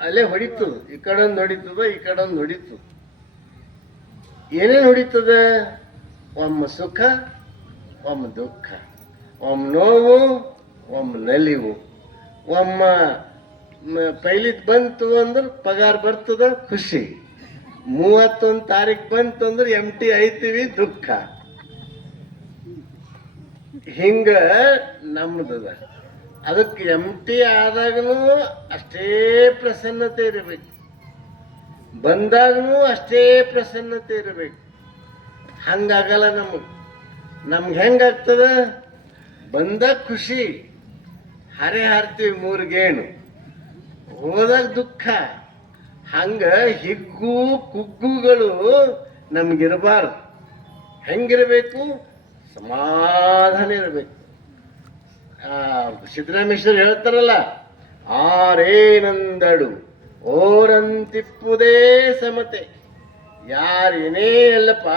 ಅಲೆ ಹೊಡಿತದ, ಈ ಕಡೆ ಒಂದು ಹೊಡಿತದ, ಈ ಕಡೆ ಒಂದು ಹೊಡಿತದ. ಏನೇನು ಹೊಡಿತದ? ಒಮ್ಮೆ ಸುಖ, ಒಮ್ಮೆ ದುಃಖ, ಒಮ್ಮೆ ನೋವು, ಒಮ್ಮೆ ನಲಿವು. ಪೈಲಿದ್ ಬಂತು ಅಂದ್ರೆ ಪಗಾರ ಬರ್ತದ, ಖುಷಿ. 31 ತಾರೀಕು ಬಂತು ಅಂದ್ರೆ ಎಂಟಿ ಐತೀವಿ, ದುಃಖ. ಹಿಂಗ ನಮ್ದದ. ಅದಕ್ಕೆ ಎಂಟಿ ಆದಾಗನು ಅಷ್ಟೇ ಪ್ರಸನ್ನತೆ ಇರಬೇಕು, ಬಂದಾಗನು ಅಷ್ಟೇ ಪ್ರಸನ್ನತೆ ಇರಬೇಕು. ಹಂಗಾಗಲ್ಲ ನಮ್ಗೆ ಹೆಂಗಾಗ್ತದ? ಬಂದಾಗ ಖುಷಿ, ಹರೆ ಹಾರ್ತೀವಿ 3 ಗೇಣು, ಹೋದಾಗ ದುಃಖ. ಹಂಗ ಹಿಗ್ಗು ಕುಗ್ಗುಗಳು ನಮ್ಗಿರಬಾರ್ದು. ಹೆಂಗಿರಬೇಕು? ಸಮಾಧಾನ ಇರಬೇಕು. ಸಿದ್ದರಾಮೇಶ್ವರ್ ಹೇಳ್ತಾರಲ್ಲ, ಆರೇನಂದಡು ಓರಂತಿಪ್ಪುದೇ ಸಮತೆ. ಯಾರೇನೇ ಅಲ್ಲಪ್ಪ,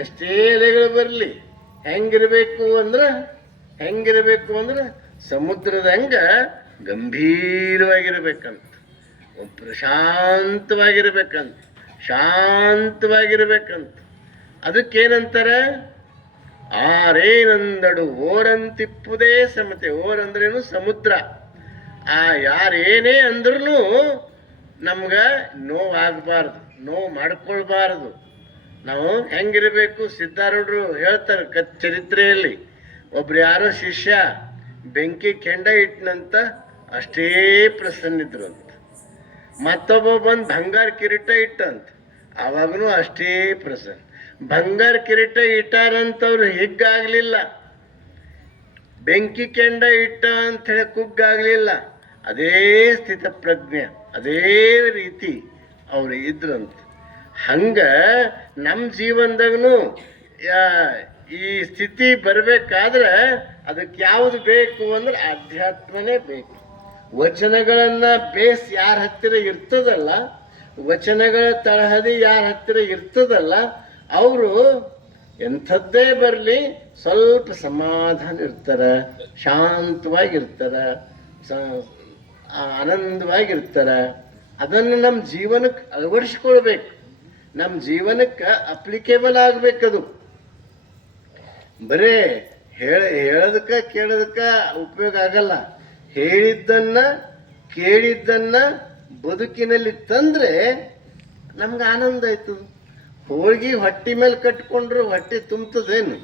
ಎಷ್ಟೇ ಎಲೆಗಳು ಬರಲಿ, ಹೆಂಗಿರಬೇಕು ಅಂದ್ರೆ ಸಮುದ್ರದಂಗ ಗಂಭೀರವಾಗಿರ್ಬೇಕಂತ, ಶಾಂತವಾಗಿರ್ಬೇಕಂತ. ಅದಕ್ಕೇನಂತಾರೆ? ಆರೇನಂದಡು ಓರಂತಿಪ್ಪುದೇ ಸಮತೆ. ಓರಂದ್ರೇನು? ಸಮುದ್ರ. ಯಾರೇನೇ ಅಂದ್ರೂ ನಮ್ಗೆ ನೋವಾಗಬಾರ್ದು, ನೋವು ಮಾಡ್ಕೊಳ್ಬಾರ್ದು. ನಾವು ಹೆಂಗಿರಬೇಕು? ಸಿದ್ಧಾರೂಢರು ಹೇಳ್ತಾರೆ ಚರಿತ್ರೆಯಲ್ಲಿ, ಒಬ್ರು ಯಾರೋ ಶಿಷ್ಯ ಬೆಂಕಿ ಕೆಂಡ ಇಟ್ಟನಂತ ಅಷ್ಟೇ ಪ್ರಸನ್ನಿದ್ರು ಅಂತ. ಮತ್ತೊಬ್ಬ ಬಂದು ಬಂಗಾರ ಕಿರೀಟ ಇಟ್ಟಂತ, ಅವಾಗನು ಅಷ್ಟೇ ಪ್ರಸನ್ನ. ಬಂಗಾರ ಕಿರೀಟ ಇಟ್ಟಾರಂತವ್ರು ಹಿಗ್ಗಾಗ್ಲಿಲ್ಲ, ಬೆಂಕಿ ಕೆಂಡ ಇಟ್ಟ ಅಂತ ಹೇಳಿ ಕುಗ್ಗಾಗ್ಲಿಲ್ಲ. ಅದೇ ಸ್ಥಿತ ಪ್ರಜ್ಞೆ, ಅದೇ ರೀತಿ ಅವ್ರು ಇದ್ರಂತ. ಹಂಗ ನಮ್ಮ ಜೀವನದಾಗೂ ಈ ಸ್ಥಿತಿ ಬರಬೇಕಾದ್ರೆ ಅದಕ್ಕೆ ಯಾವುದು ಬೇಕು ಅಂದ್ರೆ ಅಧ್ಯಾತ್ಮನೇ ಬೇಕು. ವಚನಗಳನ್ನ ಬೇಸ್ ಯಾರ ಹತ್ತಿರ ಇರ್ತದಲ್ಲ, ವಚನಗಳ ತಳಹದಿ ಯಾರ ಹತ್ತಿರ ಇರ್ತದಲ್ಲ, ಅವರು ಎಂಥದ್ದೇ ಬರಲಿ ಸ್ವಲ್ಪ ಸಮಾಧಾನ ಇರ್ತಾರೆ, ಶಾಂತವಾಗಿರ್ತಾರೆ, ಆನಂದವಾಗಿರ್ತಾರೆ. ಅದನ್ನು ನಮ್ಮ ಜೀವನಕ್ಕೆ ಅಳವಡಿಸ್ಕೊಳ್ಬೇಕು, ನಮ್ಮ ಜೀವನಕ್ಕೆ ಅಪ್ಲಿಕೇಬಲ್ ಆಗಬೇಕದು. ಬರೇ ಹೇಳೋದಕ್ಕೆ ಕೇಳೋದಕ್ಕೆ ಉಪಯೋಗ ಆಗಲ್ಲ. ಹೇಳಿದ್ದನ್ನ ಕೇಳಿದ್ದನ್ನ ಬದುಕಿನಲ್ಲಿ ತಂದ್ರೆ ನಮ್ಗೆ ಆನಂದ ಆಯ್ತು. ಹೋಳಿಗೆ ಹೊಟ್ಟೆ ಮೇಲೆ ಕಟ್ಕೊಂಡ್ರು ಹೊಟ್ಟೆ ತುಂಬ್ತದೇನು?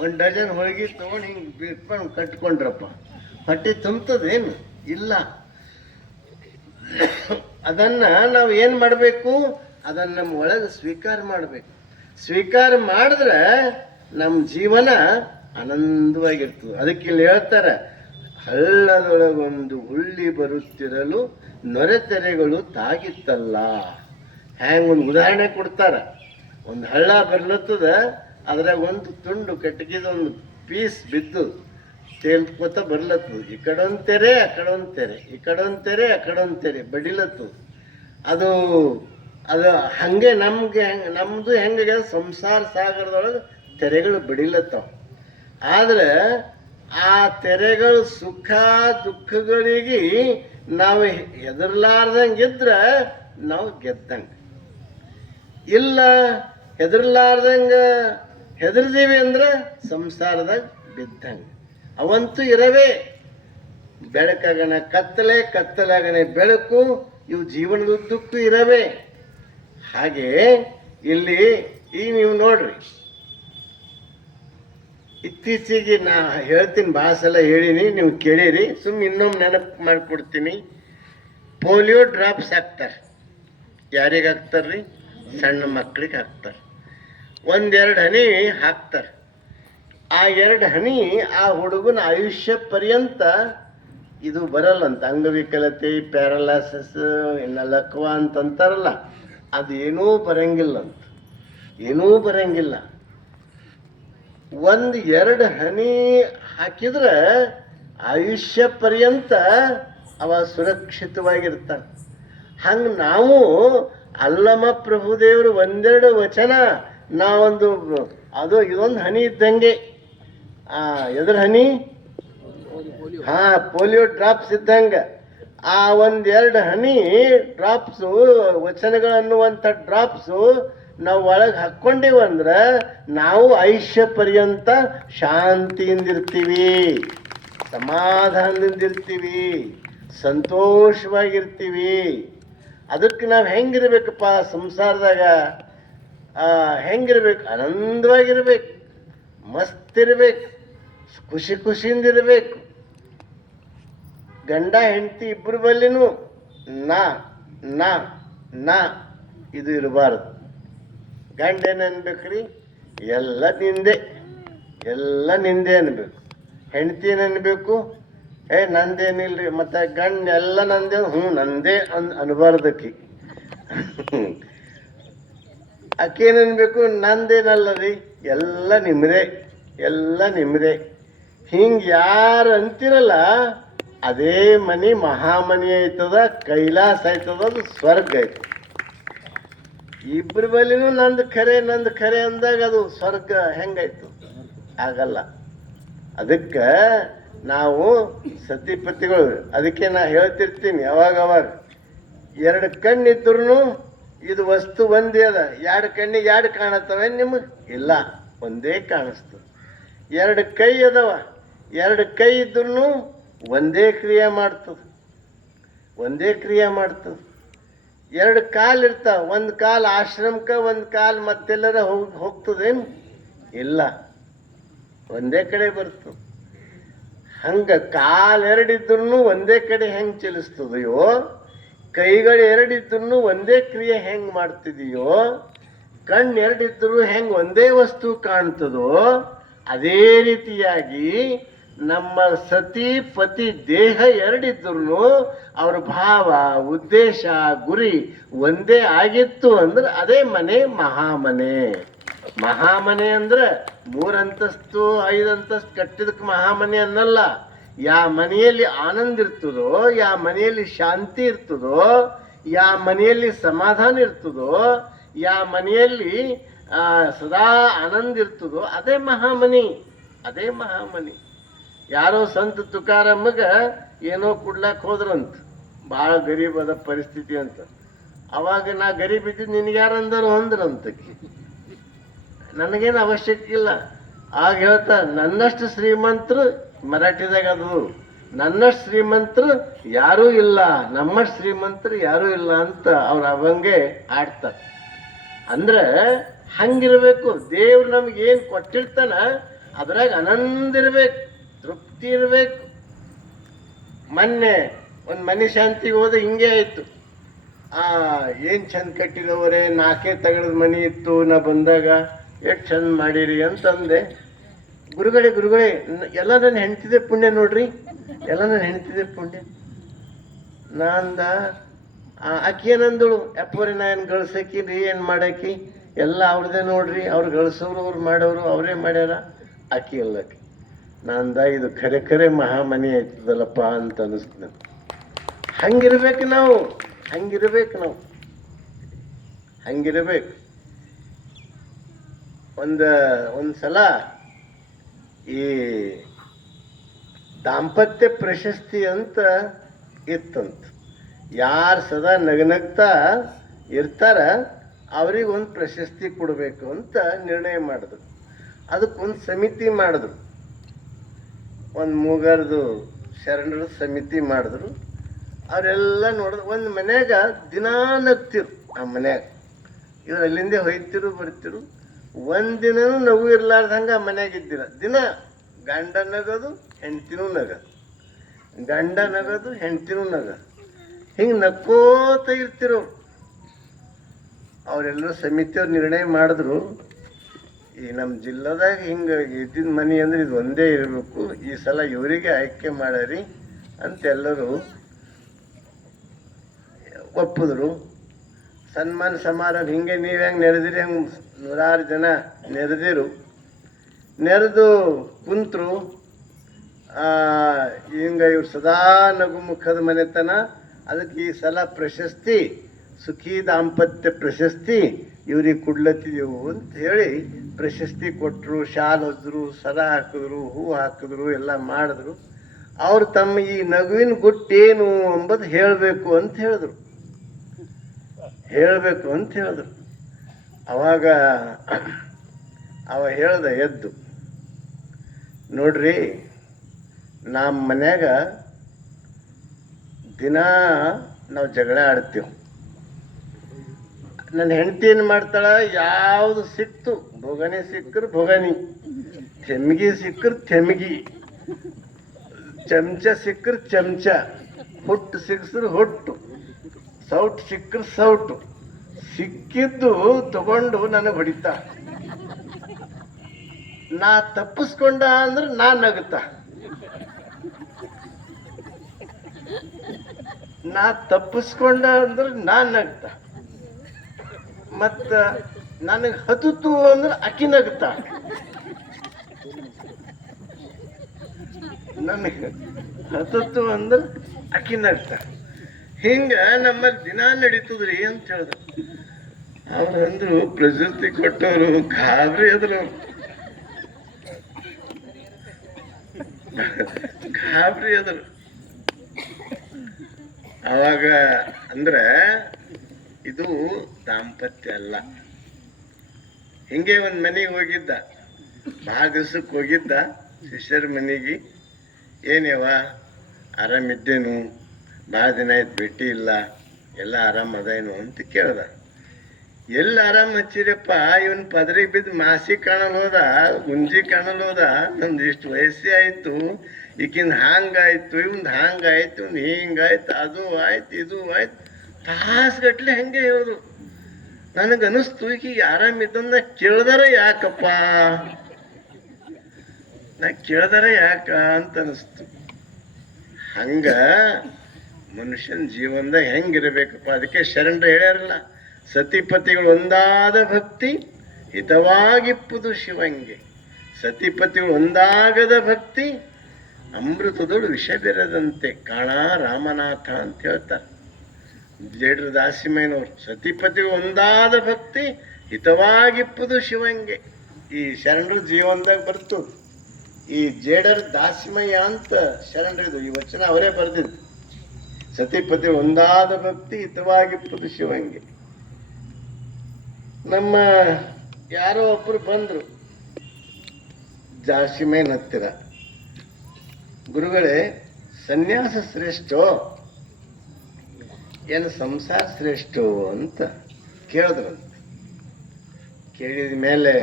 1 ಡಜನ್ ಹೋಳಿಗೆ ತೊಗೊಂಡು ಹಿಂಗೆ ಬಿಟ್ಕೊಂಡು ಕಟ್ಕೊಂಡ್ರಪ್ಪ, ಹೊಟ್ಟೆ ತುಂಬ್ತದೇನು? ಇಲ್ಲ. ಅದನ್ನು ನಾವು ಏನು ಮಾಡಬೇಕು? ಅದನ್ನು ನಮ್ಮ ಒಳಗೆ ಸ್ವೀಕಾರ ಮಾಡಬೇಕು. ಸ್ವೀಕಾರ ಮಾಡಿದ್ರೆ ನಮ್ಮ ಜೀವನ ಆನಂದವಾಗಿರ್ತದೆ. ಅದಕ್ಕೆ ಇಲ್ಲಿ ಹೇಳ್ತಾರೆ, ಹಳ್ಳದೊಳಗೊಂದು ಹುಳ್ಳಿ ಬರುತ್ತಿರಲು ನೊರೆತೆರೆಗಳು ತಾಗಿತ್ತಲ್ಲ. ಒಂದು ಉದಾಹರಣೆ ಕೊಡ್ತಾರ. ಒಂದು ಹಳ್ಳ ಬರ್ಲತ್ತದ, ಅದ್ರಾಗ ಒಂದು ತುಂಡು ಕಟ್ಟಿಗೆದ ಒಂದು ಪೀಸ್ ಬಿದ್ದು ತೇಲ್ಕೋತ ಬರ್ಲತ್ತದ. ಈ ಕಡೊಂದು ತೆರೆ, ಆ ಕಡೊಂದು ತೆರೆ, ಈ ಕಡೊಂದು ತೆರೆ, ಆ ಕಡೊಂದು ತೆರೆ ಬಡಿಲತ್ತದ. ಅದು ಹಂಗೆ ನಮ್ಮದು ಹೆಂಗೆ ಸಂಸಾರ ಸಾಗರದೊಳಗೆ ತೆರೆಗಳು ಬಡಿಲತ್ತವ. ಆದರೆ ಆ ತೆರೆಗಳು ಸುಖ ದುಃಖಗಳಿಗೆ ನಾವು ಹೆದರ್ಲಾರ್ದಂಗಿದ್ರೆ ನಾವು ಗೆದ್ದಂಗೆ. ಇಲ್ಲ ಹೆದರ್ದೀವಿ ಅಂದ್ರೆ ಸಂಸಾರದಾಗ ಬಿದ್ದಂಗೆ. ಅವಂತೂ ಇರವೇ. ಬೆಳಕಾಗಣ ಕತ್ತಲೆ, ಕತ್ತಲಾಗಣ ಬೆಳಕು, ಇವು ಜೀವನದುದ್ದಕ್ಕೂ ಇರವೇ. ಹಾಗೆ ಇಲ್ಲಿ ಈಗ ನೀವು ನೋಡ್ರಿ, ಇತ್ತೀಚೆಗೆ ನಾ ಹೇಳ್ತೀನಿ, ಭಾಳ ಸಲ ಹೇಳಿನಿ, ನೀವು ಕೇಳಿರಿ. ಇನ್ನೊಮ್ಮೆ ನೆನಪು ಮಾಡಿಕೊಡ್ತೀನಿ. ಪೋಲಿಯೋ ಡ್ರಾಪ್ಸ್ ಹಾಕ್ತಾರೆ. ಯಾರಿಗೆ ಹಾಕ್ತಾರ್ರಿ? ಸಣ್ಣ ಮಕ್ಕಳಿಗೆ ಹಾಕ್ತಾರೆ. 1-2 ಹನಿ ಹಾಕ್ತಾರೆ. ಆ 2 ಹನಿ ಆ ಹುಡುಗನ ಆಯುಷ್ಯ ಪರ್ಯಂತ ಇದು ಬರಲ್ಲಂತ. ಅಂಗವಿಕಲತೆ, ಪ್ಯಾರಲೈಸಿಸ್, ಲಕ್ವ ಅಂತಂತಾರಲ್ಲ, ಅದೇನೂ ಬರಂಗಿಲ್ಲಂತ, ಏನೂ ಬರಂಗಿಲ್ಲ. 1-2 ಹನಿ ಹಾಕಿದ್ರೆ ಆಯುಷ್ಯ ಪರ್ಯಂತ ಅವ ಸುರಕ್ಷಿತವಾಗಿರ್ತಾನೆ. ಹಂಗೆ ನಾವು ಅಲ್ಲಮ್ಮ ಪ್ರಭುದೇವರು ಒಂದೆರಡು ವಚನ ನಾವೊಂದು ಅದು ಇದೊಂದು ಹನಿ ಇದ್ದಂಗೆ. ಎದ್ರ ಹನಿ? ಪೋಲಿಯೋ ಡ್ರಾಪ್ಸ್ ಇದ್ದಂಗ. ಆ ಒಂದೆರಡು ಹನಿ ಡ್ರಾಪ್ಸು, ವಚನಗಳನ್ನುವಂಥ ಡ್ರಾಪ್ಸು ನಾವು ಒಳಗೆ ಹಾಕ್ಕೊಂಡಿವಂದ್ರೆ ನಾವು ಆಯುಷ್ಯ ಪರ್ಯಂತ ಶಾಂತಿಯಿಂದಿರ್ತೀವಿ, ಸಮಾಧಾನದಿಂದಿರ್ತೀವಿ, ಸಂತೋಷವಾಗಿರ್ತೀವಿ. ಅದಕ್ಕೆ ನಾವು ಹೆಂಗಿರ್ಬೇಕಪ್ಪ ಸಂಸಾರದಾಗ? ಹೆಂಗಿರ್ಬೇಕು? ಆನಂದವಾಗಿರ್ಬೇಕು, ಮಸ್ತ್ ಇರ್ಬೇಕು, ಖುಷಿ ಖುಷಿಯಿಂದಿರ್ಬೇಕು. ಗಂಡ ಹೆಂಡತಿ ಇಬ್ಬರು ಬಲ್ಲಿನೂ ನಾ ನಾ ನಾ ಇದು ಇರಬಾರ್ದು. ಗಂಡ ಏನು ಅನ್ಬೇಕ್ರಿ? ಎಲ್ಲ ನಿಂದೆ, ಎಲ್ಲ ನಿಂದೆ ಅನ್ಬೇಕು. ಹೆಂಡತಿ ಏನು ಅನ್ಬೇಕು? ನಂದೇನಿಲ್ರಿ. ಮತ್ತು ಗಂಡ ಎಲ್ಲ ನಂದೇ, ನಂದೇ ಅನ್ಬಾರ್ದಕ್ಕಿ. ಆಕೆ ಏನನ್ಬೇಕು? ನಂದೇನಲ್ಲ ರೀ, ಎಲ್ಲ ನಿಮ್ಮದೇ, ಎಲ್ಲ ನಿಮ್ಮದೇ. ಹಿಂಗೆ ಯಾರು ಅಂತಿರಲ್ಲ ಅದೇ ಮನೆ ಮಹಾಮನಿ ಆಯ್ತದ, ಕೈಲಾಸ ಆಯ್ತದ, ಅದು ಸ್ವರ್ಗ ಆಯ್ತದ. ಇಬ್ಬರ ಬಲಿನೂ ನಂದು ಖರೆ ಅಂದಾಗ ಅದು ಸ್ವರ್ಗ ಹೆಂಗಾಯ್ತು? ಆಗಲ್ಲ. ಅದಕ್ಕೆ ನಾವು ಸತಿಪತಿಗಳು, ಅದಕ್ಕೆ ನಾ ಹೇಳ್ತಿರ್ತೀನಿ ಅವಾಗ, ಎರಡು ಕಣ್ಣಿದ್ರು ಇದು ವಸ್ತು ಒಂದೇ ಅದ. ಎರಡು ಕಣ್ಣಿಗೆ ಎರಡು ಕಾಣತ್ತವೆ ನಿಮಗೆ? ಇಲ್ಲ, ಒಂದೇ ಕಾಣಿಸ್ತದೆ. ಎರಡು ಕೈ ಅದಾವ, ಎರಡು ಕೈ ಇದ್ರೂ ಒಂದೇ ಕ್ರಿಯೆ ಮಾಡ್ತದೆ, ಒಂದೇ ಕ್ರಿಯೆ ಮಾಡ್ತದೆ. ಎರಡು ಕಾಲು ಇರ್ತಾವ, ಒಂದು ಕಾಲು ಆಶ್ರಮಕ್ಕೆ, ಒಂದು ಕಾಲು ಮತ್ತೆಲ್ಲರ ಹೋಗ್ತದೇನು? ಇಲ್ಲ, ಒಂದೇ ಕಡೆ ಬರ್ತದೆ. ಹಂಗೆ ಕಾಲು ಎರಡಿದ್ರೂ ಒಂದೇ ಕಡೆ ಹೆಂಗೆ ಚಲಿಸ್ತದೆಯೋ, ಕೈಗಳು ಎರಡಿದ್ರೂ ಒಂದೇ ಕ್ರಿಯೆ ಹೆಂಗೆ ಮಾಡ್ತಿದೆಯೋ, ಕಣ್ಣು ಎರಡಿದ್ರೂ ಹೆಂಗೆ ಒಂದೇ ವಸ್ತು ಕಾಣ್ತದೋ, ಅದೇ ರೀತಿಯಾಗಿ ನಮ್ಮ ಸತಿ ಪತಿ ದೇಹ ಎರಡಿದ್ರೂ ಅವ್ರ ಭಾವ, ಉದ್ದೇಶ, ಗುರಿ ಒಂದೇ ಆಗಿತ್ತು ಅಂದ್ರೆ ಅದೇ ಮನೆ ಮಹಾಮನೆ. ಮಹಾಮನೆ ಅಂದ್ರೆ 3 ಅಂತಸ್ತು 5 ಅಂತಸ್ತು ಕಟ್ಟಿದಕ್ಕೆ ಮಹಾಮನೆ ಅನ್ನಲ್ಲ. ಯಾವ ಮನೆಯಲ್ಲಿ ಆನಂದ ಇರ್ತದೋ, ಯಾವ ಮನೆಯಲ್ಲಿ ಶಾಂತಿ ಇರ್ತದೋ, ಯಾವ ಮನೆಯಲ್ಲಿ ಸಮಾಧಾನ ಇರ್ತದೋ, ಯಾವ ಮನೆಯಲ್ಲಿ ಸದಾ ಆನಂದ ಇರ್ತದೋ ಅದೇ ಮಹಾಮನಿ, ಅದೇ ಮಹಾಮನಿ. ಯಾರೋ ಸಂತ ತುಕಾರಮ್ಮಗ ಏನೋ ಕೊಡ್ಲಾಕ್ ಹೋದ್ರಂತ, ಭಾಳ ಗರೀಬದ ಪರಿಸ್ಥಿತಿ ಅಂತ. ಅವಾಗ ನಾ ಗರೀಬ್ ಇದ್ದಿದ್ದು ನಿನಗೆ ಯಾರಂದರು ಅಂದ್ರಂತಕ್ಕೆ. ನನಗೇನು ಅವಶ್ಯಕ ಇಲ್ಲ. ಆಗ ಹೇಳ್ತಾ, ನನ್ನಷ್ಟು ಶ್ರೀಮಂತರು, ಮರಾಠಿದಾಗ ಅದು, ನನ್ನಷ್ಟು ಶ್ರೀಮಂತರು ಯಾರೂ ಇಲ್ಲ, ನಮ್ಮಷ್ಟು ಶ್ರೀಮಂತರು ಯಾರೂ ಇಲ್ಲ ಅಂತ ಅವ್ರು ಅವಂಗೆ ಆಡ್ತಾರೆ. ಅಂದ್ರೆ ಹಂಗಿರ್ಬೇಕು. ದೇವ್ರು ನಮ್ಗೆ ಏನು ಕೊಟ್ಟಿರ್ತಾನ ಅದ್ರಾಗ ಆನಂದ ಇರ್ಬೇಕು, ತೃಪ್ತಿ ಇರಬೇಕು. ಮೊನ್ನೆ ಒಂದು ಮನೆ ಶಾಂತಿಗೆ ಹೋದ ಹಿಂಗೆ ಆಯಿತು. ಏನು ಚಂದ ಕಟ್ಟಿದವರೇ, 4 ತಗಡದ ಮನೆ ಇತ್ತು. ನಾ ಬಂದಾಗ ಎಷ್ಟು ಚಂದ ಮಾಡಿರಿ ಅಂತಂದೆ. ಗುರುಗಳೇ ಎಲ್ಲ ನನ್ನ ಹೆಂಡ್ತಿದೆ ಪುಣ್ಯ ನೋಡ್ರಿ, ಎಲ್ಲ ನನ್ನ ಹೆಂಡ್ತಿದೆ ಪುಣ್ಯ. ನಾ ಅಂದ, ಆಕಿ ಏನಂದಳು, ಯಪ್ಪವ್ರಿ ನಾ ಏನು ಗಳಿಸಾಕಿರಿ, ಏನು ಮಾಡಾಕಿ, ಎಲ್ಲ ಅವ್ರದ್ದೇ ನೋಡ್ರಿ, ಅವ್ರು ಗಳಿಸೋರು, ಅವ್ರು ಮಾಡೋರು ಅವರೇ ಮಾಡ್ಯಾರ, ಆಕಿ ಎಲ್ಲಾಕಿ. ನಾ ಅಂದ, ಇದು ಖರೆ ಮಹಾಮನಿ ಆಯ್ತದಲ್ಲಪ್ಪ ಅಂತ ಅನಿಸ್ತು. ಹಂಗಿರ್ಬೇಕು ನಾವು, ಹಂಗಿರ್ಬೇಕು. ಒಂದು ಸಲ ಈ ದಾಂಪತ್ಯ ಪ್ರಶಸ್ತಿ ಅಂತ ಇತ್ತಂತ. ಯಾರು ಸದಾ ನಗನಗ್ತಾ ಇರ್ತಾರ ಅವ್ರಿಗೆ ಒಂದು ಪ್ರಶಸ್ತಿ ಕೊಡಬೇಕು ಅಂತ ನಿರ್ಣಯ ಮಾಡಿದ್ರು. ಅದಕ್ಕೊಂದು ಸಮಿತಿ ಮಾಡಿದ್ರು, ಒಂದು ಮೂಗರ್ದು ಶರಣರ ಸಮಿತಿ ಮಾಡಿದ್ರು. ಅವರೆಲ್ಲ ನೋಡಿದ್ರು. ಒಂದು ಮನ್ಯಾಗ ದಿನಾ ನಗ್ತಿರು, ಆ ಮನ್ಯಾಗ ಇವ್ರು ಅಲ್ಲಿಂದೇ ಹೋಯ್ತಿರು ಬರ್ತಿರು. ಒಂದಿನೂ ನಗು ಇರ್ಲಾರ್ದಂಗೆ ಆ ಮನ್ಯಾಗ ಇದ್ದಿರ. ದಿನ ಗಂಡ ನಗೋದು, ಹೆಂಡ್ತಿನೂ ನಗೋದು, ಗಂಡ ನಗೋದು, ಹೆಂಡ್ತಿನೂ ನಗೋದು, ಹಿಂಗೆ ನಕ್ಕೋತ ಇರ್ತಿರು. ಅವರೆಲ್ಲರೂ ಸಮಿತಿಯವ್ರು ನಿರ್ಣಯ ಮಾಡಿದ್ರು, ಈ ನಮ್ಮ ಜಿಲ್ಲಾದಾಗ ಹಿಂಗೆ ಇದ್ದಿದ್ದ ಮನೆ ಅಂದ್ರೆ ಇದು ಒಂದೇ ಇರಬೇಕು, ಈ ಸಲ ಇವರಿಗೆ ಆಯ್ಕೆ ಮಾಡ್ಯಾರಿ ಅಂತೆಲ್ಲರೂ ಒಪ್ಪಿದ್ರು. ಸನ್ಮಾನ ಸಮಾರಂಭ ಹಿಂಗೆ ನೀವು ಹೆಂಗೆ ನೆರೆದಿರಿ ಹಂಗೆ 100 ಜನ ನೆರೆದಿರು. ನೆರೆದು ಕುಂತರು. ಹಿಂಗೆ ಇವ್ರು ಸದಾ ನಗು ಮುಖದ ಮನೆತನ. ಅದಕ್ಕೆ ಈ ಸಲ ಪ್ರಶಸ್ತಿ ಸುಖಿ ದಾಂಪತ್ಯ ಪ್ರಶಸ್ತಿ ಇವ್ರಿಗೆ ಕೊಡ್ಲತ್ತಿದೆವು ಅಂತ ಹೇಳಿ ಪ್ರಶಸ್ತಿ ಕೊಟ್ಟರು, ಶಾಲ್ ಹೊದ್ರು, ಸರ ಹಾಕಿದ್ರು, ಹೂ ಹಾಕಿದ್ರು, ಎಲ್ಲ ಮಾಡಿದ್ರು. ಅವ್ರು ತಮ್ಮ ಈ ನಗುವಿನ ಗುಟ್ಟೇನು ಎಂಬುದು ಹೇಳಬೇಕು ಅಂತ ಹೇಳಿದ್ರು. ಅವಾಗ ಅವ ಹೇಳ್ದ ಎದ್ದು, ನೋಡ್ರಿ, ನಮ್ಮ ಮನ್ಯಾಗ ದಿನ ನಾವು ಜಗಳ ಆಡ್ತೀವಿ. ನನ್ನ ಹೆಂಡತಿ ಏನು ಮಾಡ್ತಾಳ, ಯಾವುದು ಸಿಕ್ತು ಭೋಗನೆ ಸಿಕ್ಕರು ಭೋಗನಿ, ತೆಮ್ಗಿ ಸಿಕ್ಕರು ತೆಮ್ಗಿ, ಚಮಚ ಸಿಕ್ಕರು ಚಮಚ, ಹುಟ್ಟು ಸಿಕ್ಸ್ರು ಹುಟ್ಟು, ಸೌಟ್ ಸಿಕ್ಕರು ಸೌಟು, ಸಿಕ್ಕಿದ್ದು ತಗೊಂಡು ನನಗೆ ಹೊಡಿತಾ. ನಾ ತಪ್ಪಿಸ್ಕೊಂಡ ಅಂದ್ರೆ ನಾ ನಗುತ್ತಾ, ನಾ ತಪ್ಪಿಸ್ಕೊಂಡ ಅಂದ್ರೆ ನಾ ನಗ್ತಾ, ಮತ್ತ ನನಗೆ ಹತ್ತಿತು ಅಂದ್ರೆ ಅಕ್ಕಿ ನಗ್ತಾ, ನನಗೆ ಹತ್ತಿತು ಅಂದ್ರೆ ಅಕ್ಕಿ ನಗ್ತಾ. ಹಿಂಗ ನಮ್ಮಲ್ಲಿ ದಿನ ನಡೀತದ್ರಿ ಅಂತ ಹೇಳ್ದ. ಅವ್ರಂದ್ರು ಪ್ರಶಸ್ತಿ ಕೊಟ್ಟವರು ಗಾಬರಿ ಅದ್ರ, ಗಾಬರಿ ಅದ್ರು. ಅವಾಗ ಅಂದ್ರೆ ಇದು ದಾಂಪತ್ಯ ಅಲ್ಲ. ಹಿಂಗೆ ಒಂದ್ ಮನೆಗೆ ಹೋಗಿದ್ದ, ಭಾಳ ದಿವ್ಸಕ್ಕೆ ಹೋಗಿದ್ದ ಶಿಷ್ಯರ ಮನೆಗೆ. ಏನೇವ ಆರಾಮಿದ್ದೇನು, ಭಾಳ ದಿನ ಆಯ್ತು ಭೇಟಿ ಇಲ್ಲ, ಎಲ್ಲ ಆರಾಮ ಅದೇನು ಅಂತ ಕೇಳ್ದ. ಎಲ್ಲ ಆರಾಮ್ ಹಚ್ಚಿರಪ್ಪ, ಇವನ್ ಪದರಿಗೆ ಬಿದ್ದು ಮಾಸಿ ಕಾಣಲ್ ಹೋದ, ಗುಂಜಿ ಕಾಣಲ್ ಹೋದ, ನಮ್ದು ಇಷ್ಟು ವಯಸ್ಸೇ ಆಯ್ತು, ಈಗಿಂದ ಹಾಂಗಾಯ್ತು, ಇವಂದ್ ಹಾಂಗಾಯ್ತು, ಇವ್ನ ಹಿಂಗಾಯ್ತು, ಅದು ಆಯ್ತು ಇದು ಆಯ್ತು, ತಾಸ್ಗಟ್ಲೆ ಹೆಂಗೆ ಹೇಳುದು. ನನಗನಿಸ್ತು ಈಗ ಆರಾಮಿದ್ದನ್ನ ಕೇಳ್ದಾರ ಯಾಕಪ್ಪ, ನಾ ಕೇಳ್ದಾರ ಯಾಕ ಅಂತ ಅನಿಸ್ತು. ಹಂಗ ಮನುಷ್ಯನ ಜೀವನದಾಗ ಹೆಂಗಿರ್ಬೇಕಪ್ಪ. ಅದಕ್ಕೆ ಶರಣರು ಹೇಳ್ಯಾರಲ್ಲ, ಸತಿಪತಿಗಳು ಒಂದಾದ ಭಕ್ತಿ ಹಿತವಾಗಿಪ್ಪುದು ಶಿವಂಗೆ, ಸತಿಪತಿಗಳು ಒಂದಾಗದ ಭಕ್ತಿ ಅಮೃತದೋಡು ವಿಷ ಬೆರೆದಂತೆ ಕಾಣ ರಾಮನಾಥ ಅಂತ ಹೇಳ್ತಾರೆ ಜೇಡ್ರ ದಾಸಿಮಯ್ಯನವರು. ಸತಿಪತಿಗಳು ಒಂದಾದ ಭಕ್ತಿ ಹಿತವಾಗಿಪ್ಪುದು ಶಿವಂಗೆ. ಈ ಶರಣರ ಜೀವನದಾಗ ಬರ್ತು. ಈ ಜೇಡರ್ ದಾಸಿಮಯ್ಯ ಅಂತ ಶರಣರಿದು, ಈ ವಚನ ಅವರೇ ಬರೆದಿದ್ದು. ಸತಿಪತಿ ಒಂದಾದ ಭಕ್ತಿ ಹಿತವಾಗಿಪ್ಪುದು ಶಿವಂಗೆ. ನಮ್ಮ ಯಾರೋ ಒಬ್ರು ಬಂದ್ರು ದಾಸಿಮಯ್ಯನ ಹತ್ತಿರ, ಗುರುಗಳೇ ಸನ್ಯಾಸ ಶ್ರೇಷ್ಠೋ ಏನು ಸಂಸಾರ ಶ್ರೇಷ್ಠೋ ಅಂತ ಕೇಳಿದ್ರಂತೆ. ಕೇಳಿದ ಮೇಲೆ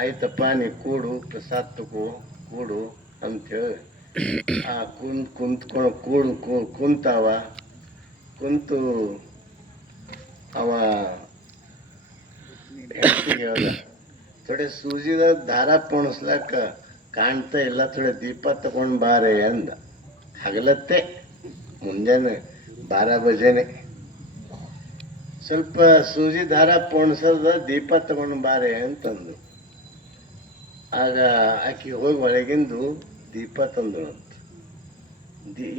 ಆಯ್ತಪ್ಪ ನೀ ಕೂಡು, ಪ್ರಸಾದ ತಗೋ, ಕೂಡು ಅಂಥೇಳಿ ಕುಂತಾವ. ಕುಂತು ಅವ ಹೇಳ್ದ, ಥೋಡೆ ಸೂಜಿದ ದಾರ ಪೋಣಿಸ್ಲಾಕ ಕಾಣ್ತಾ ಇಲ್ಲ, ಥೋಡೆ ದೀಪ ತಗೊಂಡು ಬಾರೆ ಅಂದ. ಹಗಲತ್ತೆ ಮುಂಜಾನೆ 12 ಬಜೆನೆ ಸ್ವಲ್ಪ ಸೂಜಿ ದಾರ ಪೋಣಿಸದ ದೀಪ ತಗೊಂಡು ಬಾರೆ ಅಂತಂದು. ಆಗ ಆಕಿ ಹೋಗಿ ಒಳಗಿಂದು ದೀಪ ತಂದಳು ಅಂತ.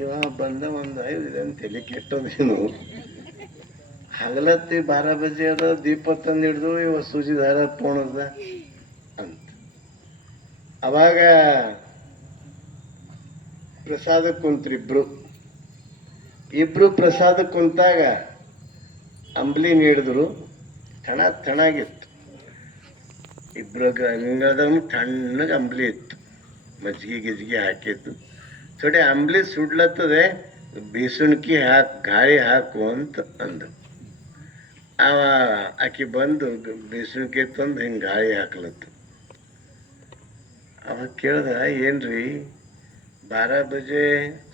ಇವ ಬಂದ ಒಂದು 5 ತಲೆ ಕೆಟ್ಟೋದೇನು, ಹಗಲತ್ತಿ 12 ಬಜೆ ಅದ, ದೀಪ ತಂದು ಹಿಡ್ದು ಇವ ಸೂಜಿ ದಾರ ಪೋಣದ ಅಂತ. ಅವಾಗ ಪ್ರಸಾದ ಕುಂತ್ರಿ ಇಬ್ರು ಪ್ರಸಾದ ಕುಂತಾಗ ಅಂಬ್ಲಿ ನೀಡಿದ್ರು. ತಣ್ಣಗಿತ್ತು. ಇಬ್ರು ಗಂಗಾಧಮ್ ತಣ್ಣಗೆ ಅಂಬ್ಲಿ ಇತ್ತು, ಮಜ್ಜಿಗೆ ಗಿಜ್ಜಿಗೆ ಹಾಕಿದ್ದು. ಥೋಡೆ ಅಂಬ್ಲಿ ಸುಡ್ಲತ್ತದೆ, ಬೀಸುಣ್ಕಿ ಗಾಳಿ ಹಾಕು ಅಂತ ಅಂದು. ಅವ ಆಕಿ ಬಂದು ಬೀಸುಣ್ಕಿ ತಂದು ಹಿಂಗೆ ಗಾಳಿ ಹಾಕ್ಲತ್ತು. ಅವ ಕೇಳ್ದ, ಏನ್ರಿ 12 ಬಜೆ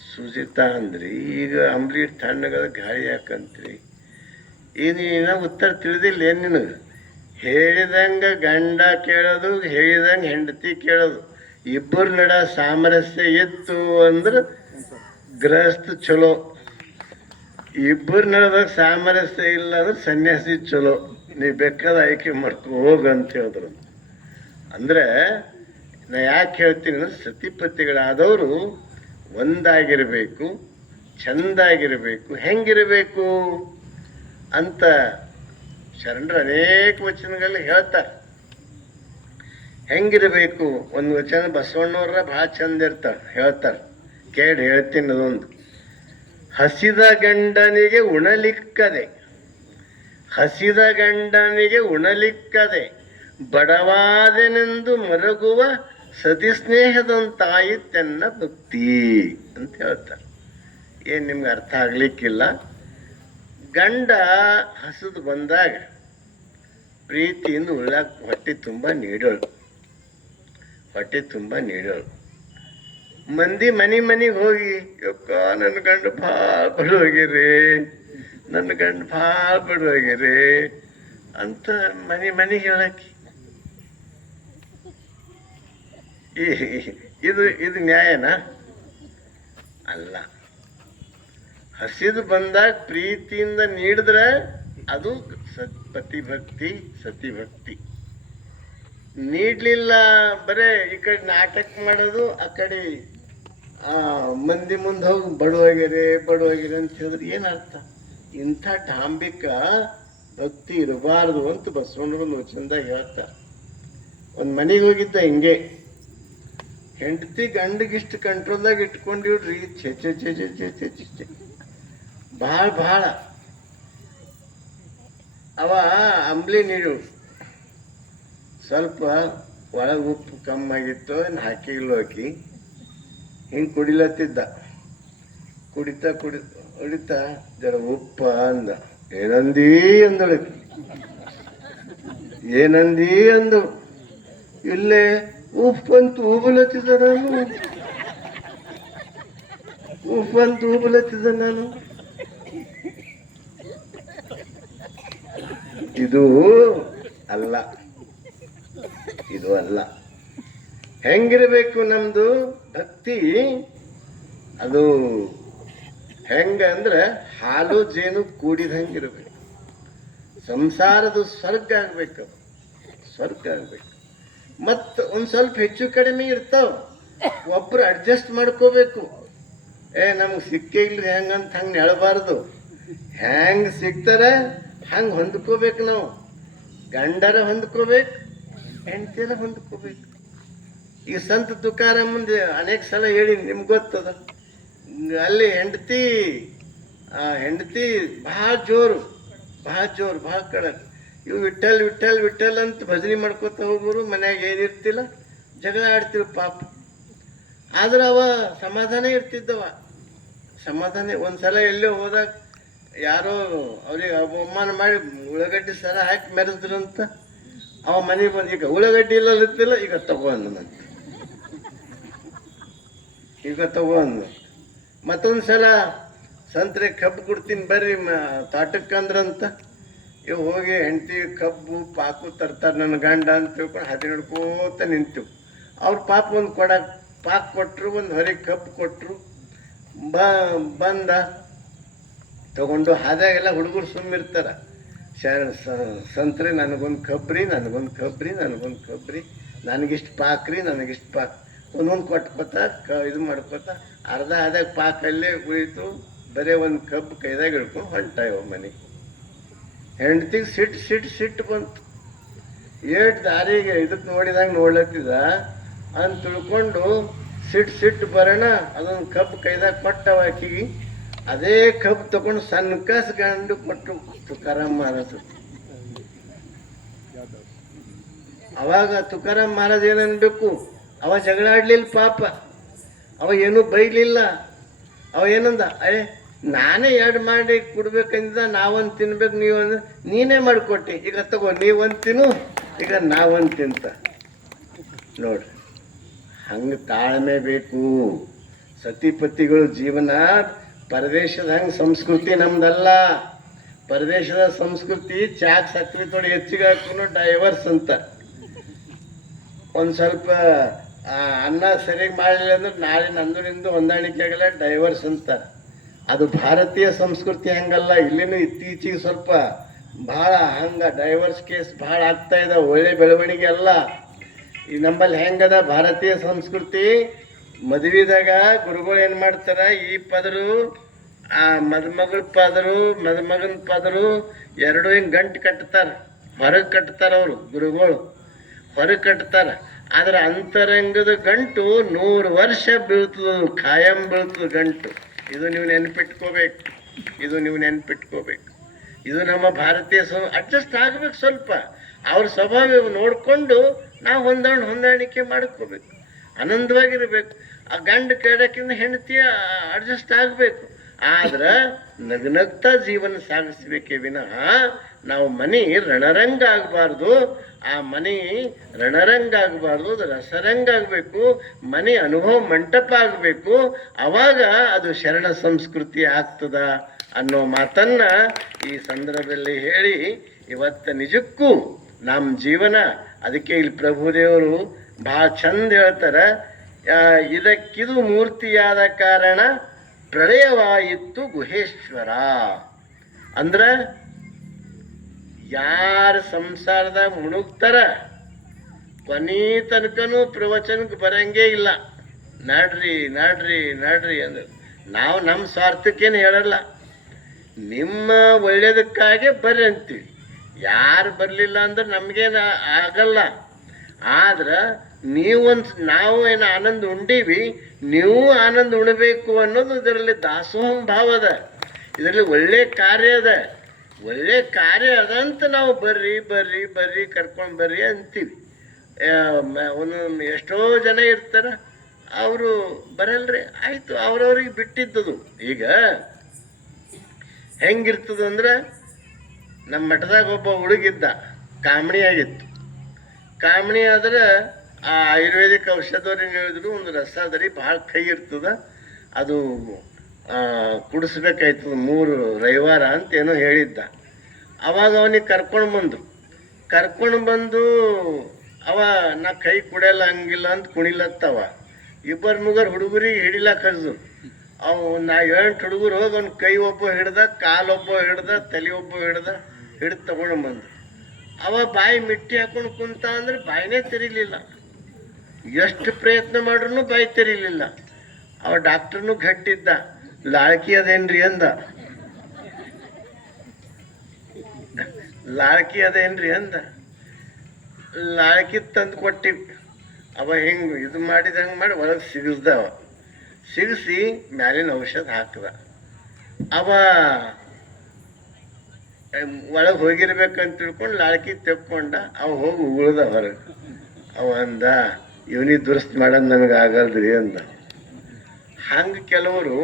ಸುಜಿತಾ ಅಂದ್ರಿ, ಈಗ ಅಂಬ್ಲಿ ತಣ್ಣಗದ ಗಾಳಿ ಹಾಕಂತ್ರಿ, ಏನ ಉತ್ತರ ತಿಳಿದಿಲ್ಲ ಏನು ನಿನಗೆ? ಹೇಳಿದಂಗ ಗಂಡ ಕೇಳೋದು, ಹೇಳಿದಂಗೆ ಹೆಂಡತಿ ಕೇಳೋದು, ಇಬ್ಬರ ನಡ ಸಾಮರಸ್ಯ ಇತ್ತು ಅಂದ್ರೆ ಗೃಹಸ್ಥ ಚಲೋ, ಇಬ್ಬರ ನಡದಾಗ ಸಾಮರಸ್ಯ ಇಲ್ಲ ಅಂದ್ರೆ ಸನ್ಯಾಸಿ ಚಲೋ, ನೀ ಬೇಕಾದ ಆಯ್ಕೆ ಮಾಡ್ಕೊ ಹೋಗಂತ ಹೇಳಿದ್ರು. ಅಂದ್ರೆ ನಾ ಯಾಕೆ ಹೇಳ್ತೀನಿ ಅಂದ್ರೆ, ಸತಿಪತಿಗಳಾದವರು ಒಂದಾಗಿರಬೇಕು, ಚಂದಾಗಿರಬೇಕು. ಹೆಂಗಿರಬೇಕು? ಅಂತ ಶರಣರು ಅನೇಕ ವಚನಗಳಲ್ಲಿ ಹೇಳ್ತಾರೆ. ಹೆಂಗಿರಬೇಕು ಒಂದು ವಚನ ಬಸವಣ್ಣವ್ರ ಭಾಳ ಚಂದ ಇರ್ತಾರೆ, ಹೇಳ್ತಾರೆ, ಕೇಳಿ ಹೇಳ್ತೀನಿ ಅದೊಂದು. ಹಸಿದ ಗಂಡನಿಗೆ ಉಣಲಿಕ್ಕದೆ, ಹಸಿದ ಗಂಡನಿಗೆ ಉಣಲಿಕ್ಕದೆ ಬಡವಾದೆನೆಂದು ಮರಗುವ ಸತಿ ಸ್ನೇಹದಂತಾಯಿತೆನ್ನ ಭಕ್ತಿ ಅಂತ ಹೇಳ್ತಾರೆ. ಏನು ನಿಮ್ಗೆ ಅರ್ಥ ಆಗ್ಲಿಕ್ಕಿಲ್ಲ. ಗಂಡ ಹಸಿದು ಬಂದಾಗ ಪ್ರೀತಿಯಿಂದ ಉಳ್ಳಾಕ ಹೊಟ್ಟೆ ತುಂಬ ನೀಡೋಳು, ಹೊಟ್ಟೆ ತುಂಬ ನೀಡೋಳು. ಮಂದಿ ಮನೆಗೆ ಹೋಗಿ ಯಕ್ಕ ನನ್ನ ಗಂಡ ಭಾಳ ಬಡವಾಗ್ಯಾರಿ, ನನ್ನ ಗಂಡ ಭಾಳ ಬಡವಾಗ್ಯಾರಿ ಅಂತ ಮನೆಗೆ ಹೇಳಕ್ಕೆ ಇದು ನ್ಯಾಯನಾ? ಅಲ್ಲ. ಹಸಿದು ಬಂದಾಗ ಪ್ರೀತಿಯಿಂದ ನೀಡಿದ್ರೆ ಅದು ಪತಿಭಕ್ತಿ, ಸತಿಭಕ್ತಿ. ನೀಡಲಿಲ್ಲ ಬರೇ ಈ ಕಡೆ ನಾಟಕ ಮಾಡೋದು, ಆ ಕಡೆ ಮಂದಿ ಮುಂದೆ ಹೋಗಿ ಬಡವಾಗ್ಯಾರೆ ಅಂತ ಹೇಳಿದ್ರೆ ಏನರ್ಥ? ಇಂಥ ಡಾಂಬಿಕ ಭಕ್ತಿ ಇರಬಾರ್ದು ಅಂತ ಬಸವಣ್ಣರು ವಚನದಾಗ ಹೇಳ್ತಾರೆ. ಒಂದು ಮನೆಗೆ ಹೋಗಿದ್ದ ಹಿಂಗೆ, ಹೆಂಡತಿ ಗಂಡಗಿಷ್ಟು ಕಂಟ್ರೋಲ್ದಾಗ ಇಟ್ಕೊಂಡಿವ್ರಿ, ಚೆ ಭಾಳ ಅವ ಅಂಬ್ಲಿ ನೀಡು, ಸ್ವಲ್ಪ ಒಳಗೆ ಉಪ್ಪು ಕಮ್ಮಾಗಿತ್ತು, ಹಾಕಿಲ್ಲ ಹಾಕಿ ಹಿಂಗೆ ಕುಡಿಲತ್ತಿದ್ದ. ಹೊಡಿತಾ ಜರ ಉಪ್ಪ ಅಂದ. ಏನಂದಿ ಅಂದಳಕಿ, ಏನಂದಿ ಅಂದಳು. ಇಲ್ಲೇ ಉಪ್ಪಂತ ಊಬಲತ್ತಿದ್ದ ನಾನು, ಉಪ್ಪಂತ ಊಬಲತ್ತಿದ್ದ ನಾನು. ಇದು ಅಲ್ಲ, ಇದು ಅಲ್ಲ. ಹೆಂಗಿರಬೇಕು ನಮ್ದು ಭಕ್ತಿ? ಅದು ಹೆಂಗ ಅಂದ್ರೆ ಹಾಲು ಜೇನು ಕೂಡಿದಂಗಿರ್ಬೇಕು. ಸಂಸಾರದ ಸ್ವರ್ಗ ಆಗ್ಬೇಕು, ಸ್ವರ್ಗ ಆಗ್ಬೇಕು. ಮತ್ತು ಒಂದು ಸ್ವಲ್ಪ ಹೆಚ್ಚು ಕಡಿಮೆ ಇರ್ತಾವ, ಒಬ್ರು ಅಡ್ಜಸ್ಟ್ ಮಾಡ್ಕೋಬೇಕು. ನಮ್ಗೆ ಸಿಕ್ಕೇ ಇಲ್ರಿ ಹೆಂಗಂತ ಹಂಗೆ ನೆಳಬಾರ್ದು. ಹೆಂಗೆ ಸಿಗ್ತಾರೆ ಹಂಗೆ ಹೊಂದ್ಕೋಬೇಕು. ನಾವು ಗಂಡರ ಹೊಂದ್ಕೋಬೇಕು, ಹೆಂಡತಿಯರ ಹೊಂದ್ಕೋಬೇಕು. ಈ ಸಂತ ತುಕಾರಾಮ್ ಮುಂದೆ ಅನೇಕ ಸಲ ಹೇಳಿ ನಿಮ್ಗೆ ಗೊತ್ತದ. ಅಲ್ಲಿ ಹೆಂಡತಿ ಭಾಳ ಜೋರು, ಭಾಳ ಕಡಕ್. ಇವು ವಿಠಲ್ ವಿಠಲ್ ವಿಠಲ್ ಅಂತ ಭಜನೆ ಮಾಡ್ಕೊತ ಹೋಗೋರು, ಮನ್ಯಾಗ ಏನಿರ್ತಿಲ್ಲ, ಜಗಳ ಆಡ್ತಿರು ಪಾಪ. ಆದ್ರೆ ಅವ ಸಮಾಧಾನ ಇರ್ತಿದ್ದವ, ಸಮಾಧಾನ. ಒಂದ್ಸಲ ಎಲ್ಲೋ ಹೋದಾಗ ಯಾರೋ ಅವ್ರಿಗೆ ಅವಮಾನ ಮಾಡಿ ಉಳ್ಳಾಗಡ್ಡಿ ಸರ ಹಾಕಿ ಮೆರೆದ್ರಂತ. ಅವ ಮನೆಗೆ ಬಂದು, ಈಗ ಉಳ್ಳಾಗಡ್ಡಿ ಇಲ್ಲತ್ತಿಲ್ಲ, ಈಗ ತಗೋ ಅಂದಂತ, ಈಗ ತಗೋ ಅಂದ. ಮತ್ತೊಂದು ಸಲ ಸಂತ್ರೆ ಕಬ್ಬು ಕೊಡ್ತೀನಿ ಬರ್ರಿ ತಾಟಕ್ಕಂದ್ರಂತ. ಇವು ಹೋಗಿ ಹೆಂಡತಿ ಕಬ್ಬು ಪಾಕು ತರ್ತಾರೆ ನನ್ನ ಗಂಡ ಅಂತ ತಿಳ್ಕೊಂಡು ಹದಿ ನಡ್ಕೋತ ನಿಂತು. ಅವ್ರ ಪಾಪ ಒಂದು ಪಾಕ್ ಕೊಟ್ಟರು, ಒಂದು ಹೊರಗೆ ಕಬ್ಬು ಕೊಟ್ಟರು. ಬಂದ ತಗೊಂಡು ಹಾದಾಗೆಲ್ಲ ಹುಡುಗರು ಸುಮ್ಮಿರ್ತಾರ. ಸಂತ್ರೆ ನನಗೊಂದು ಕಬ್ರಿ, ನನಗೊಂದು ಕಬ್ರಿ, ನನಗೊಂದು ಕಬ್ರಿ, ನನಗಿಷ್ಟು ಪಾಕ್ರಿ, ನನಗಿಷ್ಟು ಪಾಕ್, ಒಂದೊಂದು ಕೊಟ್ಕೋತ ಇದು ಮಾಡ್ಕೋತ ಅರ್ಧ ಹಾದಾಗ ಪಾಕಲ್ಲೇ ಉಳಿತು. ಬರೀ ಒಂದು ಕಬ್ಬು ಕೈದಾಗ ಹಿಡ್ಕೊಂಡು ಹೊಂಟಾಯವ ಮನೆಗೆ. ಹೆಂಡ್ತಿಗೆ ಸಿಟ್ಟು ಬಂತು. ಏಟ್ ದಾರಿಗೆ ಇದಕ್ಕೆ ನೋಡಿದಾಗ ನೋಡ್ಲತ್ತಿದ ಅಂತ ತಿಳ್ಕೊಂಡು ಸಿಟ್ಟು ಬರೋಣ ಅದೊಂದು ಕಬ್ಬು ಕೈದಾಗ ಕೊಟ್ಟವ ಆಕಿಗೆ. ಅದೇ ಕಬ್ಬು ತಗೊಂಡು ಸಣ್ಣ ಕಸ್ ಗಂಡು ಕೊಟ್ಟು ತುಕಾರಾಮ್ ಮಹಾರಾಜ್. ಅವಾಗ ತುಕಾರಾಮ್ ಮಹಾರಾಜ್ ಏನನ್ಬೇಕು, ಅವ ಜಗಳ ಆಡ್ಲಿಲ್ಲ ಪಾಪ, ಅವ ಏನೂ ಬೈಲಿಲ್ಲ. ಅವ ಏನಂದ, ನಾನೇ ಎರಡು ಮಾಡಿ ಕೊಡ್ಬೇಕಂದ, ನಾವೊಂದು ತಿನ್ಬೇಕು, ನೀವೊಂದು ನೀನೇ ಮಾಡಿಕೊಟ್ಟೆ, ಈಗ ತಗೋ ನೀವೊಂದು ತಿನ್ನು, ಈಗ ನಾವೊಂದು ತಿಂತ. ನೋಡ್ರಿ, ಹಂಗೆ ತಾಳ್ಮೆ ಬೇಕು. ಸತಿಪತಿಗಳು ಜೀವನ ಪರದೇಶದ ಹಂಗೆ ಸಂಸ್ಕೃತಿ ನಮ್ದಲ್ಲ. ಪರದೇಶದ ಸಂಸ್ಕೃತಿ ಚಾಕ್ ಸಕ್ರೆ ತೊಡಿ ಹೆಚ್ಚಿಗೆ ಹಾಕೊಂಡು ಡೈವರ್ಸ್ ಅಂತ. ಒಂದು ಸ್ವಲ್ಪ ಅನ್ನ ಸರಿಯಾಗಿ ಮಾಡಲಿಲ್ಲ ಅಂದ್ರೆ ನಾಳೆ ನಂದು ನಿಂದು ಹೊಂದಾಣಿಕೆ ಆಗಲ್ಲ, ಡೈವರ್ಸ್ ಅಂತ. ಅದು ಭಾರತೀಯ ಸಂಸ್ಕೃತಿ ಹಂಗಲ್ಲ. ಇಲ್ಲಿನೂ ಇತ್ತೀಚೆಗೆ ಸ್ವಲ್ಪ ಭಾಳ ಹಂಗೆ ಡೈವರ್ಸ್ ಕೇಸ್ ಭಾಳ ಆಗ್ತಾ ಇದಾವೆ. ಒಳ್ಳೆ ಬೆಳವಣಿಗೆ ಅಲ್ಲ. ಈ ನಮ್ಮಲ್ಲಿ ಹೆಂಗದ ಭಾರತೀಯ ಸಂಸ್ಕೃತಿ, ಮದುವೆದಾಗ ಗುರುಗಳು ಏನು ಮಾಡ್ತಾರೆ, ಈ ಪದರು ಆ ಮದುಮಗಳ ಪದರು ಎರಡು ಹಿಂಗೆ ಗಂಟು ಕಟ್ತಾರೆ, ಹೊರಗೆ ಕಟ್ತಾರೆ, ಅವರು ಗುರುಗಳು ಹೊರಗೆ ಕಟ್ತಾರೆ. ಆದ್ರೆ ಅಂತರಂಗದ ಗಂಟು 100 ವರ್ಷ ಬೀಳ್ತದ, ಖಾಯಂ ಬೀಳ್ತದ ಗಂಟು. ಇದು ನೀವು ನೆನ್ಪಿಟ್ಕೋಬೇಕು. ಇದು ನಮ್ಮ ಭಾರತೀಯ ಅಡ್ಜಸ್ಟ್ ಆಗ್ಬೇಕು. ಸ್ವಲ್ಪ ಅವ್ರ ಸ್ವಭಾವ ನೋಡಿಕೊಂಡು ನಾವು ಹೊಂದಾಣಿಕೆ ಮಾಡ್ಕೋಬೇಕು, ಆನಂದವಾಗಿರ್ಬೇಕು. ಆ ಗಂಡು ಕೇಳಕ್ಕಿಂತ ಹೆಂಡತಿಯ ಅಡ್ಜಸ್ಟ್ ಆಗಬೇಕು. ಆದ್ರೆ ನಗ್ನಗ್ತಾ ಜೀವನ ಸಾಗಿಸ್ಬೇಕೇ ವಿನಃ ನಾವು ಮನೆ ರಣರಂಗ ಆಗಬಾರ್ದು. ಆ ಮನೆ ರಣರಂಗ ಆಗಬಾರ್ದು, ಅದು ರಸರಂಗ ಆಗಬೇಕು. ಮನೆ ಅನುಭವ ಮಂಟಪ ಆಗಬೇಕು. ಅವಾಗ ಅದು ಶರಣ ಸಂಸ್ಕೃತಿ ಆಗ್ತದ ಅನ್ನೋ ಮಾತನ್ನ ಈ ಸಂದರ್ಭದಲ್ಲಿ ಹೇಳಿ, ಇವತ್ತು ನಿಜಕ್ಕೂ ನಮ್ಮ ಜೀವನ ಅದಕ್ಕೆ ಇಲ್ಲಿ ಪ್ರಭುದೇವರು ಭಾಳ ಚಂದ ಹೇಳ್ತಾರೆ. ಇದಕ್ಕಿದು ಮೂರ್ತಿಯಾದ ಕಾರಣ ಪ್ರಳಯವಾಯಿತು ಗುಹೇಶ್ವರ. ಅಂದ್ರ ಯಾರ ಸಂಸಾರದಾಗ ಮುಣುಗ್ತಾರ ಕೊನೆ ತನಕನೂ ಪ್ರವಚನಕ್ಕೆ ಬರಂಗೇ ಇಲ್ಲ. ನಡ್ರಿ ಅಂದ್ರೆ ನಾವು ನಮ್ಮ ಸ್ವಾರ್ಥಕ್ಕೇನು ಹೇಳಲ್ಲ, ನಿಮ್ಮ ಒಳ್ಳೇದಕ್ಕಾಗೆ ಬರ್ರಿ ಅಂತೀವಿ. ಯಾರು ಬರಲಿಲ್ಲ ಅಂದ್ರೆ ನಮಗೇನು ಆಗಲ್ಲ. ಆದ್ರೆ ನಾವು ಏನು ಆನಂದ ಉಂಡೀವಿ, ನೀವು ಆನಂದ ಉಣಬೇಕು ಅನ್ನೋದು ಇದರಲ್ಲಿ ದಾಸೋಹಂ ಭಾವ ಅದ. ಇದರಲ್ಲಿ ಒಳ್ಳೆ ಕಾರ್ಯ ಅದ ಅಂತ ನಾವು ಬರ್ರಿ ಕರ್ಕೊಂಡು ಬರ್ರಿ ಅಂತೀವಿ. ಒಂದೊಂದು ಎಷ್ಟೋ ಜನ ಇರ್ತಾರ, ಅವರು ಬರಲ್ರಿ, ಆಯಿತು, ಅವ್ರವ್ರಿಗೆ ಬಿಟ್ಟಿದ್ದದು. ಈಗ ಹೆಂಗಿರ್ತದ ಅಂದ್ರೆ, ನಮ್ಮ ಮಠದಾಗ ಒಬ್ಬ ಹುಡುಗಿದ್ದ, ಕಾಮಣಿ ಆಗಿತ್ತು. ಕಾಮಣಿ ಆದ್ರೆ ಆ ಆಯುರ್ವೇದಿಕ್ ಔಷಧವ್ರೇನು ಹೇಳಿದ್ರು, ಒಂದು ರಸ ಅದರಿ ಭಾಳ ಕೈ ಇರ್ತದ, ಅದು ಕುಡಿಸ್ಬೇಕಾಯ್ತದ 3 ರವಿವಾರ ಅಂತ ಏನೋ ಹೇಳಿದ್ದ. ಅವಾಗ ಅವನಿಗೆ ಕರ್ಕೊಂಡು ಬಂದು ಅವ ನಾ ಕೈ ಕುಡಿಯಲ್ಲ ಹಂಗಿಲ್ಲ ಅಂತ ಕುಣಿಲತ್ತವ. 2-3 ಹುಡುಗರಿಗೆ ಹಿಡಿಲಾಕ ಹಚ್ದು. ಅವು 8 ಹುಡುಗರು ಹೋಗಿ ಅವ್ನ ಕೈ ಒಬ್ಬ ಹಿಡ್ದ, ಕಾಲೊಬ್ಬ ಹಿಡ್ದ, ತಲೆ ಒಬ್ಬ ಹಿಡ್ದು ತಗೊಂಡು ಬಂದು ಅವ ಬಾಯಿ ಮಿಟ್ಟಿ ಹಾಕೊಂಡು ಕುಂತ ಅಂದ್ರೆ ಬಾಯಿನೇ ತೆರೀಲಿಲ್ಲ. ಎಷ್ಟು ಪ್ರಯತ್ನ ಮಾಡ್ರೂ ಬಾಯಿ ತೆರೀಲಿಲ್ಲ. ಅವ ಡಾಕ್ಟ್ರನು ಗಟ್ಟಿದ್ದ, ಲಾಳ್ಕಿ ಅದೇನ್ರಿ ಅಂದ. ಲಾಳ್ಕಿ ತಂದು ಕೊಟ್ಟಿವಿ. ಅವ ಹಿಂಗೆ ಇದು ಮಾಡಿದಂಗೆ ಮಾಡಿ ಒಳಗೆ ಸಿಗಿಸಿ ಮ್ಯಾಲಿನ ಔಷಧ ಹಾಕ್ದ. ಅವ ಒಳಗೆ ಹೋಗಿರ್ಬೇಕಂತ ತಿಳ್ಕೊಂಡು ಲಾಳ್ಕಿ ತೆಕ್ಕೊಂಡ. ಅವ ಹೋಗಿ ಉಳ್ದ ಹೊರಗೆ. ಅವ ಅಂದ, ಇವನಿಗೆ ದುರಸ್ತಿ ಮಾಡೋದು ನನಗೆ ಆಗಲ್ರಿ ಅಂದ. ಹಂಗೆ ಕೆಲವರು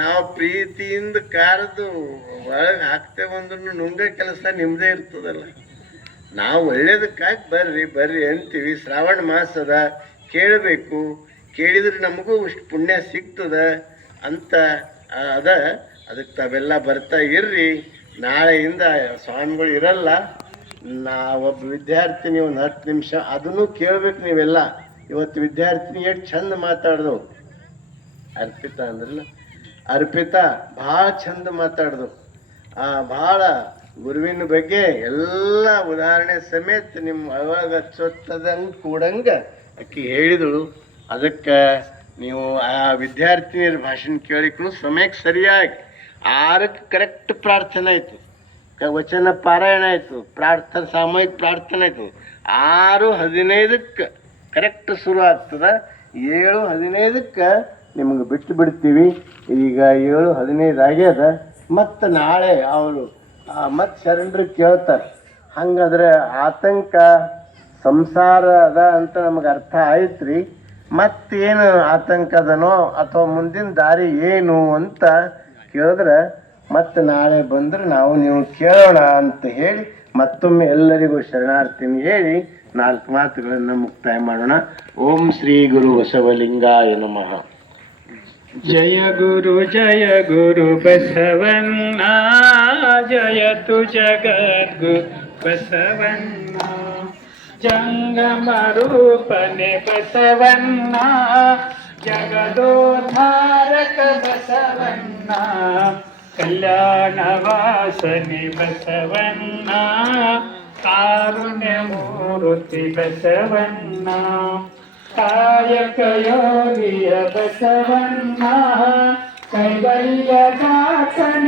ನಾವು ಪ್ರೀತಿಯಿಂದ ಕಾರದು ಒಳಗೆ ಹಾಕ್ತೇವಂದ್ರೂ ನುಂಗ ಕೆಲಸ ನಿಮ್ಮದೇ ಇರ್ತದಲ್ಲ. ನಾವು ಒಳ್ಳೇದಕ್ಕಾಗಿ ಬರ್ರಿ ಅಂತೀವಿ. ಶ್ರಾವಣ ಮಾಸದ ಕೇಳಬೇಕು, ಕೇಳಿದ್ರೆ ನಮಗೂ ಇಷ್ಟು ಪುಣ್ಯ ಸಿಗ್ತದ ಅಂತ ಅದಕ್ಕೆ ತಾವೆಲ್ಲ ಬರ್ತಾ ಇರ್ರಿ. ನಾಳೆಯಿಂದ ಸ್ವಾಮಿಗಳು ಇರಲ್ಲ. ಒಬ್ಬ ವಿದ್ಯಾರ್ಥಿನಿ ಒಂದು 10 ನಿಮಿಷ ಅದನ್ನು ಕೇಳ್ಬೇಕು ನೀವೆಲ್ಲ. ಇವತ್ತು ವಿದ್ಯಾರ್ಥಿನಿ ಎಷ್ಟು ಚಂದ ಮಾತಾಡ್ದು. ಅರ್ಪಿತಾ ಭಾಳ ಚಂದ ಮಾತಾಡ್ದು. ಭಾಳ ಗುರುವಿನ ಬಗ್ಗೆ ಎಲ್ಲ ಉದಾಹರಣೆ ಸಮೇತ ನಿಮ್ಮ ಅವಾಗ ಚೊತ್ತದಂಗೆ ಕೂಡಂಗೆ ಆಕಿ ಹೇಳಿದಳು. ಅದಕ್ಕೆ ನೀವು ಆ ವಿದ್ಯಾರ್ಥಿನಿಯರ ಭಾಷಣ ಕೇಳಿಕೊಂಡು ಸಮಯಕ್ಕೆ ಸರಿಯಾಗಿ 6ಕ್ಕೆ ಕರೆಕ್ಟ್ ಪ್ರಾರ್ಥನೆ ಆಯಿತು, ವಚನ ಪಾರಾಯಣ ಆಯಿತು, ಸಾಮೂಹಿಕ ಪ್ರಾರ್ಥನೆ ಆಯಿತು. 6:15ಕ್ಕೆ ಕರೆಕ್ಟ್ ಶುರು ಆಗ್ತದೆ. 7:15ಕ್ಕೆ ನಿಮಗೆ ಬಿಟ್ಟು ಬಿಡ್ತೀವಿ. ಈಗ 7:15 ಆಗ್ಯದ. ಮತ್ತು ನಾಳೆ ಅವರು ಮತ್ತು ಶರಣರಿಗೆ ಕೇಳ್ತಾರೆ. ಹಂಗಾದ್ರೆ ಆತಂಕ ಸಂಸಾರ ಅದ ಅಂತ ನಮಗೆ ಅರ್ಥ ಆಯ್ತು ರೀ. ಮತ್ತೇನು ಆತಂಕ ಅದನೋ ಅಥವಾ ಮುಂದಿನ ದಾರಿ ಏನು ಅಂತ ಕೇಳಿದ್ರೆ ಮತ್ತೆ ನಾಳೆ ಬಂದ್ರೆ ನೀವು ಕೇಳೋಣ ಅಂತ ಹೇಳಿ ಮತ್ತೊಮ್ಮೆ ಎಲ್ಲರಿಗೂ ಶರಣಾರ್ಥಿನಿ ಹೇಳಿ 4 ಮಾತುಗಳನ್ನು ಮುಕ್ತಾಯ ಮಾಡೋಣ. ಓಂ ಶ್ರೀ ಗುರು ಬಸವಲಿಂಗಾಯ ನಮಃ. ಜಯ ಗುರು ಬಸವಣ್ಣ, ಜಯತು ಜಗದ್ಗುರು ಬಸವಣ್ಣ. ಜಂಗಮ ರೂಪನೆ ಬಸವಣ್ಣ, ಜಗದೋದ್ಧಾರಕ ಬಸವಣ್ಣ. ಕಲ್ಯಾಣ ವಾಸನೆ ಬಸವಣ್ಣ, ಕಾರುಣ್ಯ ಮೂರ್ತಿ ಕೈವಲ್ಯದಾಸನೆ